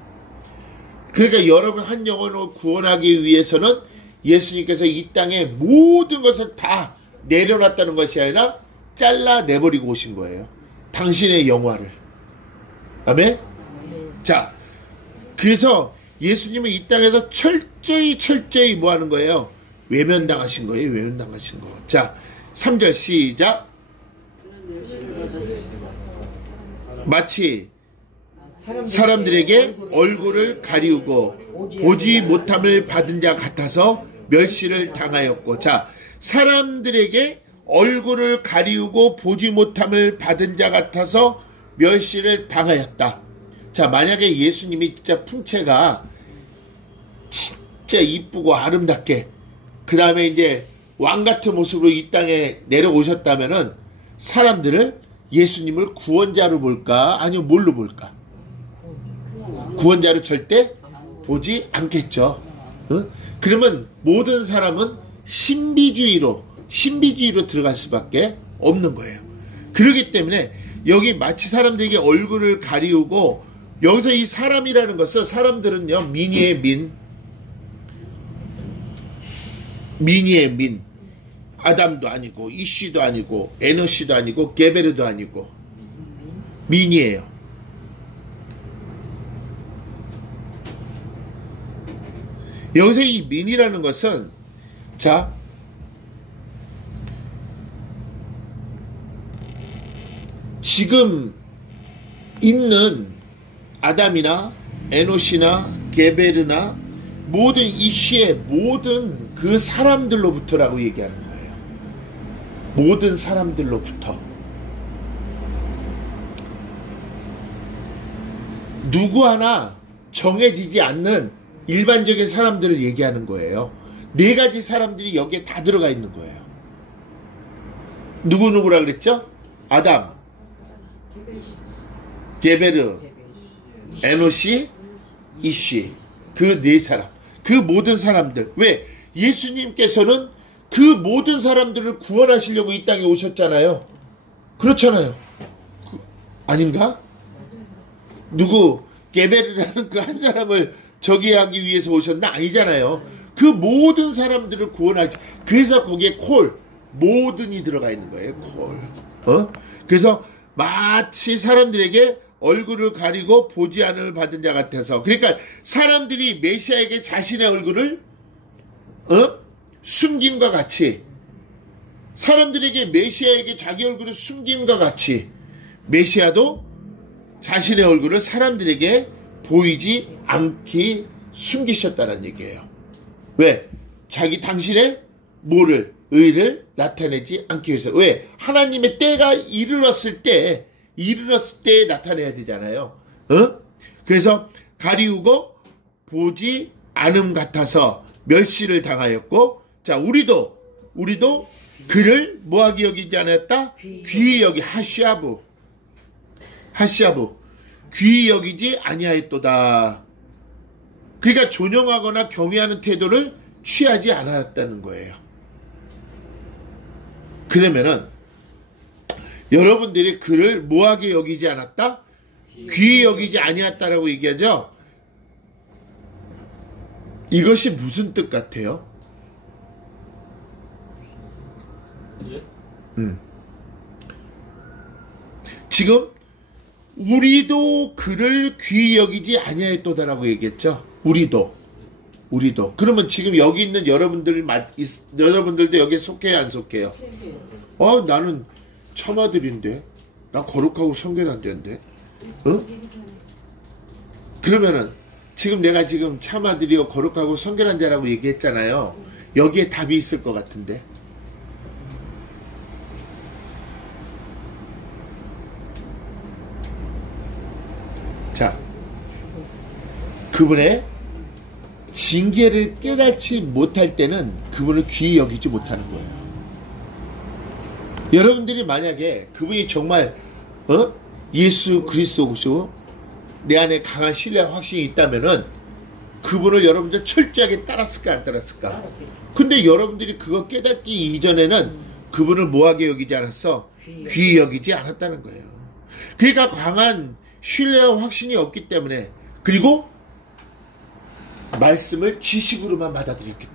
그러니까 여러분 한 영혼을 구원하기 위해서는 예수님께서 이 땅에 모든 것을 다 내려놨다는 것이 아니라 잘라내버리고 오신 거예요. 당신의 영화를. 아멘? 자, 그래서 예수님은 이 땅에서 철저히 뭐 하는 거예요? 외면당하신 거예요. 외면당하신 거. 자, 3절 시작. 마치 사람들에게 얼굴을 가리우고 보지 못함을 받은 자 같아서 멸시를 당하였고. 자, 사람들에게 얼굴을 가리우고 보지 못함을 받은 자 같아서 멸시를 당하였다. 자, 만약에 예수님이 진짜 풍채가 진짜 이쁘고 아름답게 그 다음에 이제 왕같은 모습으로 이 땅에 내려오셨다면은 사람들을 예수님을 구원자로 볼까? 아니면 뭘로 볼까? 구원자로 절대 보지 않겠죠. 그러면 모든 사람은 신비주의로 들어갈 수밖에 없는 거예요. 그렇기 때문에 여기 마치 사람들에게 얼굴을 가리우고 여기서 이 사람이라는 것은 사람들은요 민이의 민 아담도 아니고 이씨도 아니고 에노씨도 아니고 게베르도 아니고 민이에요. 여기서 이 민이라는 것은 자 지금 있는 아담이나 에노시나 게베르나 모든 이시의 모든 그 사람들로부터라고 얘기하는 거예요. 모든 사람들로부터. 누구 하나 정해지지 않는 일반적인 사람들을 얘기하는 거예요. 4가지 사람들이 여기에 다 들어가 있는 거예요. 누구누구라 그랬죠? 아담, 게베르, 에노시, 이시. 그 4사람. 그 모든 사람들. 왜? 예수님께서는 그 모든 사람들을 구원하시려고 이 땅에 오셨잖아요. 그렇잖아요. 아닌가? 누구 게베르라는 그 한 사람을 저기 하기 위해서 오셨나? 아니잖아요. 그 모든 사람들을 구원하기. 그래서 거기에 모든이 들어가 있는 거예요. 그래서 마치 사람들에게 얼굴을 가리고 보지 않음을 받은 자 같아서. 그러니까 사람들이 메시아에게 자신의 얼굴을 숨김과 같이, 사람들에게 메시아에게 자기 얼굴을 숨김과 같이 메시아도 자신의 얼굴을 사람들에게 보이지 않게 숨기셨다는 얘기예요. 왜? 당신의 뭐를? 의를 나타내지 않기 위해서. 왜? 하나님의 때가 이르렀을 때 나타내야 되잖아요. 그래서 가리우고 보지 않음 같아서 멸시를 당하였고, 자, 우리도 그를 뭐하기 여기지 않았다? 귀히 여기, 하시아부 귀히 여기지 아니하였도다. 그러니까 존용하거나 경외하는 태도를 취하지 않았다는 거예요. 그러면은 여러분들이 그를 뭐하게 여기지 않았다? 귀히 여기지 아니했다라고 얘기하죠. 이것이 무슨 뜻 같아요? 지금 우리도 그를 귀히 여기지 아니하였도다라고 얘기했죠. 우리도. 그러면 지금 여기 있는 여러분들도 여기에 속해요, 안 속해요? 나는 처마들인데, 나 거룩하고 성결한데인데, 그러면은 내가 지금 참아들이요 거룩하고 성결한 자라고 얘기했잖아요. 여기에 답이 있을 것 같은데. 자, 그분의 징계를 깨닫지 못할 때는 그분을 귀히 여기지 못하는 거예요. 여러분들이 만약에 그분이 정말 예수 그리스도시고 내 안에 강한 신뢰와 확신이 있다면은 그분을 여러분들 철저하게 따랐을까 안 따랐을까? 근데 여러분들이 그거 깨닫기 이전에는 그분을 뭐하게 여기지 않았어? 귀히 여기지 않았다는 거예요. 그러니까 강한 신뢰와 확신이 없기 때문에, 그리고 말씀을 지식으로만 받아들였기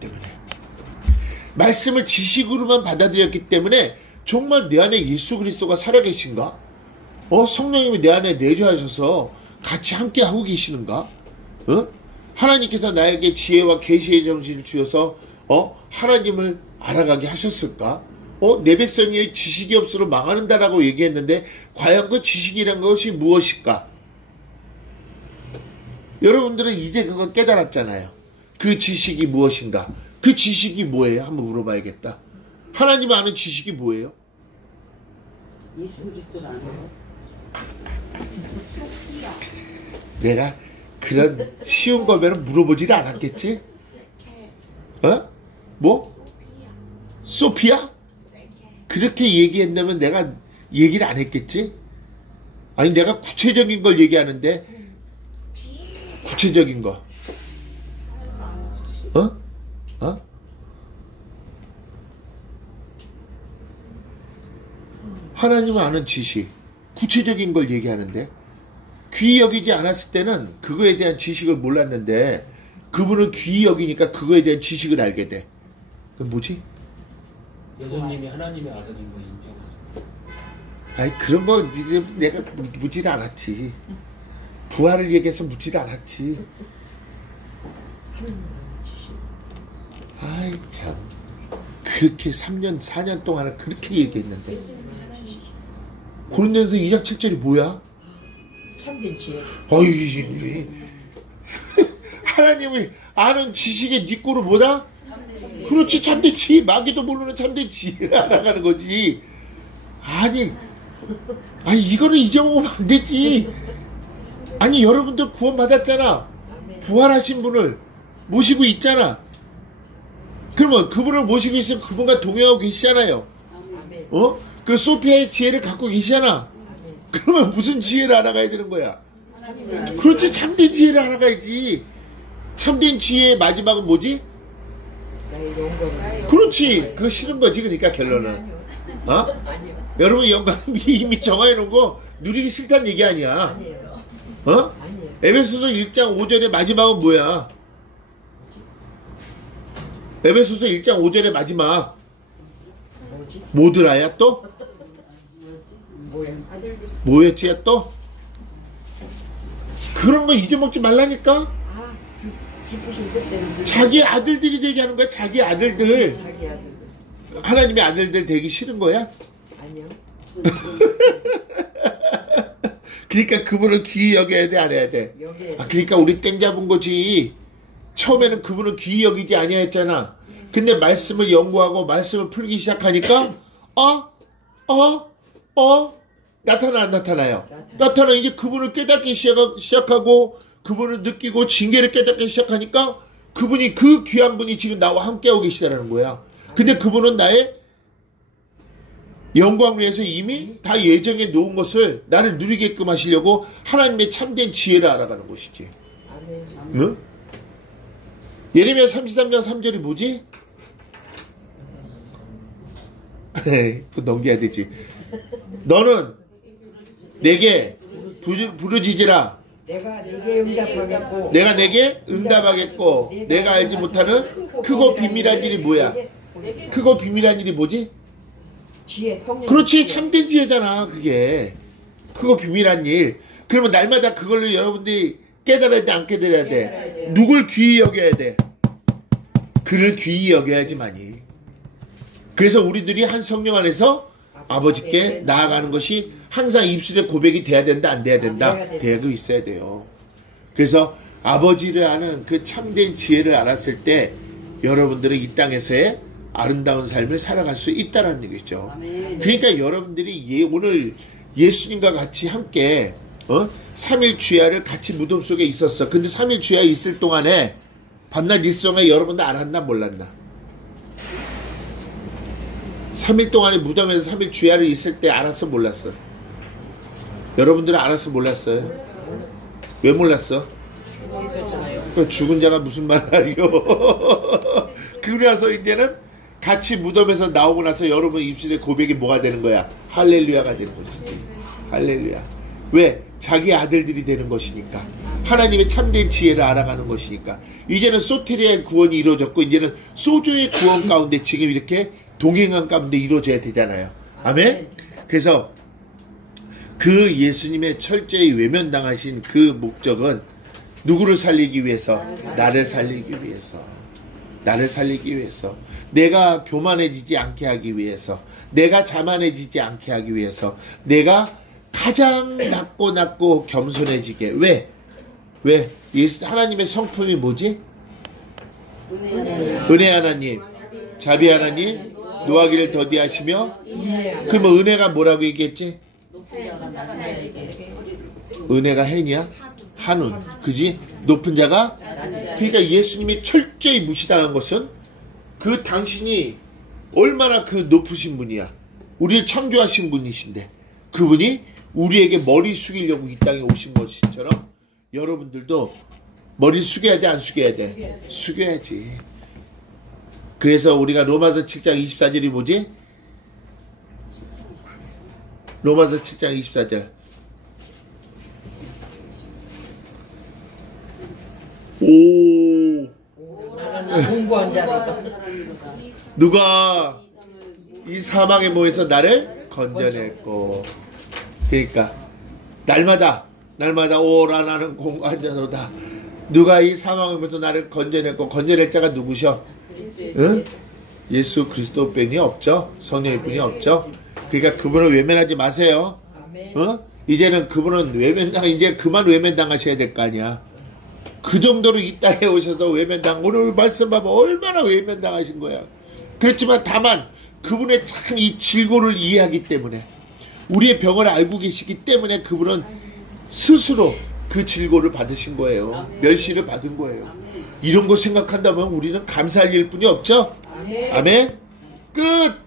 때문에 정말 내 안에 예수 그리스도가 살아계신가? 성령님이 내 안에 내주하셔서 같이 함께 하고 계시는가? 하나님께서 나에게 지혜와 계시의 정신을 주셔서 하나님을 알아가게 하셨을까? 내 백성이 지식이 없으로 망하는다라고 얘기했는데 과연 그 지식이란 것이 무엇일까? 여러분들은 이제 그거 깨달았잖아요. 그 지식이 무엇인가? 그 지식이 뭐예요? 한번 물어봐야겠다. 하나님 아는 지식이 뭐예요? 예수 그리스도를 아는 내가 그런 쉬운 거면 물어보지를 않았겠지? 뭐? 소피아? 그렇게 얘기했다면 내가 얘기를 안 했겠지? 아니, 내가 구체적인 걸 얘기하는데, 구체적인 거. 하나님은 아는 지식, 구체적인 걸 얘기하는데, 귀히 여기지 않았을 때는 그거에 대한 지식을 몰랐는데, 그분은 귀히 여기니까 그거에 대한 지식을 알게 돼. 그럼 뭐지? 예수님이 하나님의 아들인 거 인정하죠. 아이, 그런 거 내가 묻지를 않았지. 부활을 얘기해서 묻지를 않았지. 아이, 참. 그렇게 3년, 4년 동안 그렇게 얘기했는데. 고린도전서 2장 7절이 뭐야? 참된 지혜. 어이, 하나님이 아는 지식의 네 꼴은 뭐다? 그렇지, 참된 지혜. 마귀도 모르는 참된 지혜를 알아가는 거지. 아니, 이거는 잊어먹으면 안 되지. 아니, 여러분들 구원 받았잖아. 부활하신 분을 모시고 있잖아. 그러면 그분을 모시고 있으면 그분과 동행하고 계시잖아요. 그 소피아의 지혜를 갖고 계시잖아. 그러면 무슨 지혜를 알아가야 되는 거야? 그렇지, 참된 지혜를 알아가야지. 참된 지혜의 마지막은 뭐지? 그렇지, 그거 싫은 거지. 그러니까 결론은 여러분, 영광이 이미 정해놓은 거 누리기 싫다는 얘기 아니야. 에베소서 1장 5절의 마지막은 뭐야? 에베소서 1장 5절의 마지막 뭐더라야 또? 뭐야? 뭐였지 또? 그런 거 잊어먹지 말라니까. 아, 기쁘신 그때는 자기 아들들이 되게 하는 거야. 자기 아들들. 자기 아들. 하나님의 아들들 되기 싫은 거야. 아니요. 그러니까 그분을 귀히 여겨야 돼, 안 해야 돼? 여기 그러니까 우리 땡 잡은 거지. 처음에는 그분을 귀히 여기지 아니했잖아. 근데 말씀을 연구하고 말씀을 풀기 시작하니까 나타나 안 나타나요? 나타나. 이제 그분을 깨닫기 시작하고 그분을 느끼고 징계를 깨닫기 시작하니까 그분이, 그 귀한 분이 지금 나와 함께하고 계시다는 거야. 근데 그분은 나의 영광을 위해서 이미 다 예정해 놓은 것을 나를 누리게끔 하시려고 하나님의 참된 지혜를 알아가는 것이지. 아멘. 응? 예레미야 33장 3절이 뭐지? 그거 넘겨야 되지. 너는 내게 부르짖으라. 내가 네게 응답하겠고. 내가 내게 응답하겠고. 내가 알지 못하는 크고 비밀한 일이 뭐야? 크고 비밀한 일이 뭐지? 지혜, 성령. 그렇지, 참된 지혜잖아. 그게 크고 비밀한 일. 그러면 날마다 그걸로 여러분들이 깨달아야 돼, 안 깨달아야 돼? 누굴 귀히 여겨야 돼? 그를 귀히 여겨야지만이. 그래서 우리들이 한 성령 안에서 아버지께 나아가는 것이 항상 입술의 고백이 돼야 된다, 안 돼야 된다? 되고 있어야 돼요. 그래서 아버지를 아는 그 참된 지혜를 알았을 때 여러분들은 이 땅에서의 아름다운 삶을 살아갈 수 있다는 얘기죠. 그러니까 여러분들이 오늘 예수님과 같이 함께 3일 주야를 같이 무덤 속에 있었어. 근데 3일 주야 있을 동안에 밤낮 있을 동안에 여러분들 알았나 몰랐나? 3일 동안에 무덤에서 3일 주야를 있을 때 알았어 몰랐어? 여러분들은 알았어 몰랐어요? 왜 몰랐어? 그 죽은 자가 무슨 말 하리요? 그래서 이제는 같이 무덤에서 나오고 나서 여러분 입술의 고백이 뭐가 되는 거야? 할렐루야가 되는 것이지. 할렐루야. 왜? 자기 아들들이 되는 것이니까. 하나님의 참된 지혜를 알아가는 것이니까. 이제는 소테리아의 구원이 이루어졌고 이제는 소조의 구원 가운데 지금 이렇게 동행한 가운데 이루어져야 되잖아요. 아멘? 그래서 그 예수님의 철저히 외면당하신 그 목적은 누구를 살리기 위해서? 나를 살리기 위해서. 나를 살리기 위해서. 내가 교만해지지 않게 하기 위해서. 내가 자만해지지 않게 하기 위해서. 내가 가장 낮고 겸손해지게. 왜? 하나님의 성품이 뭐지? 은혜 하나님, 자비 하나님, 노하기를 더디하시며. 그러면 은혜가 뭐라고 얘기했지? 은혜가 해냐? 한운. 그지? 높은 자가? 그러니까 예수님이 철저히 무시당한 것은 그 당신이 얼마나 그 높으신 분이야. 우리를 창조하신 분이신데 그분이 우리에게 머리 숙이려고 이 땅에 오신 것처럼 여러분들도 머리 숙여야 돼, 안 숙여야 돼? 숙여야지. 그래서 우리가 로마서 7장 24절이 뭐지? 로마서 7장 24절. 공부한 자니까. 누가 이 사망의 모에서 나를 건져냈고. 그러니까 날마다 오라 나는 공부한 자로다. 누가 이 사망의 모에서 나를 건져냈고. 건져낼 자가 누구셔? 응? 예수 그리스도 뿐이 없죠. 성령일 뿐이 없죠. 그러니까 그분을 외면하지 마세요. 이제는 그분은 이제 그만 외면당하셔야 될 거 아니야. 그 정도로 이 땅에 오셔서 오늘 말씀 봐봐. 얼마나 외면당하신 거야. 그렇지만 다만 그분의 참 이 질고를 이해하기 때문에, 우리의 병을 알고 계시기 때문에 그분은 스스로 그 질고를 받으신 거예요. 멸시를 받은 거예요. 이런 거 생각한다면 우리는 감사할 일뿐이 없죠. 아멘. 끝.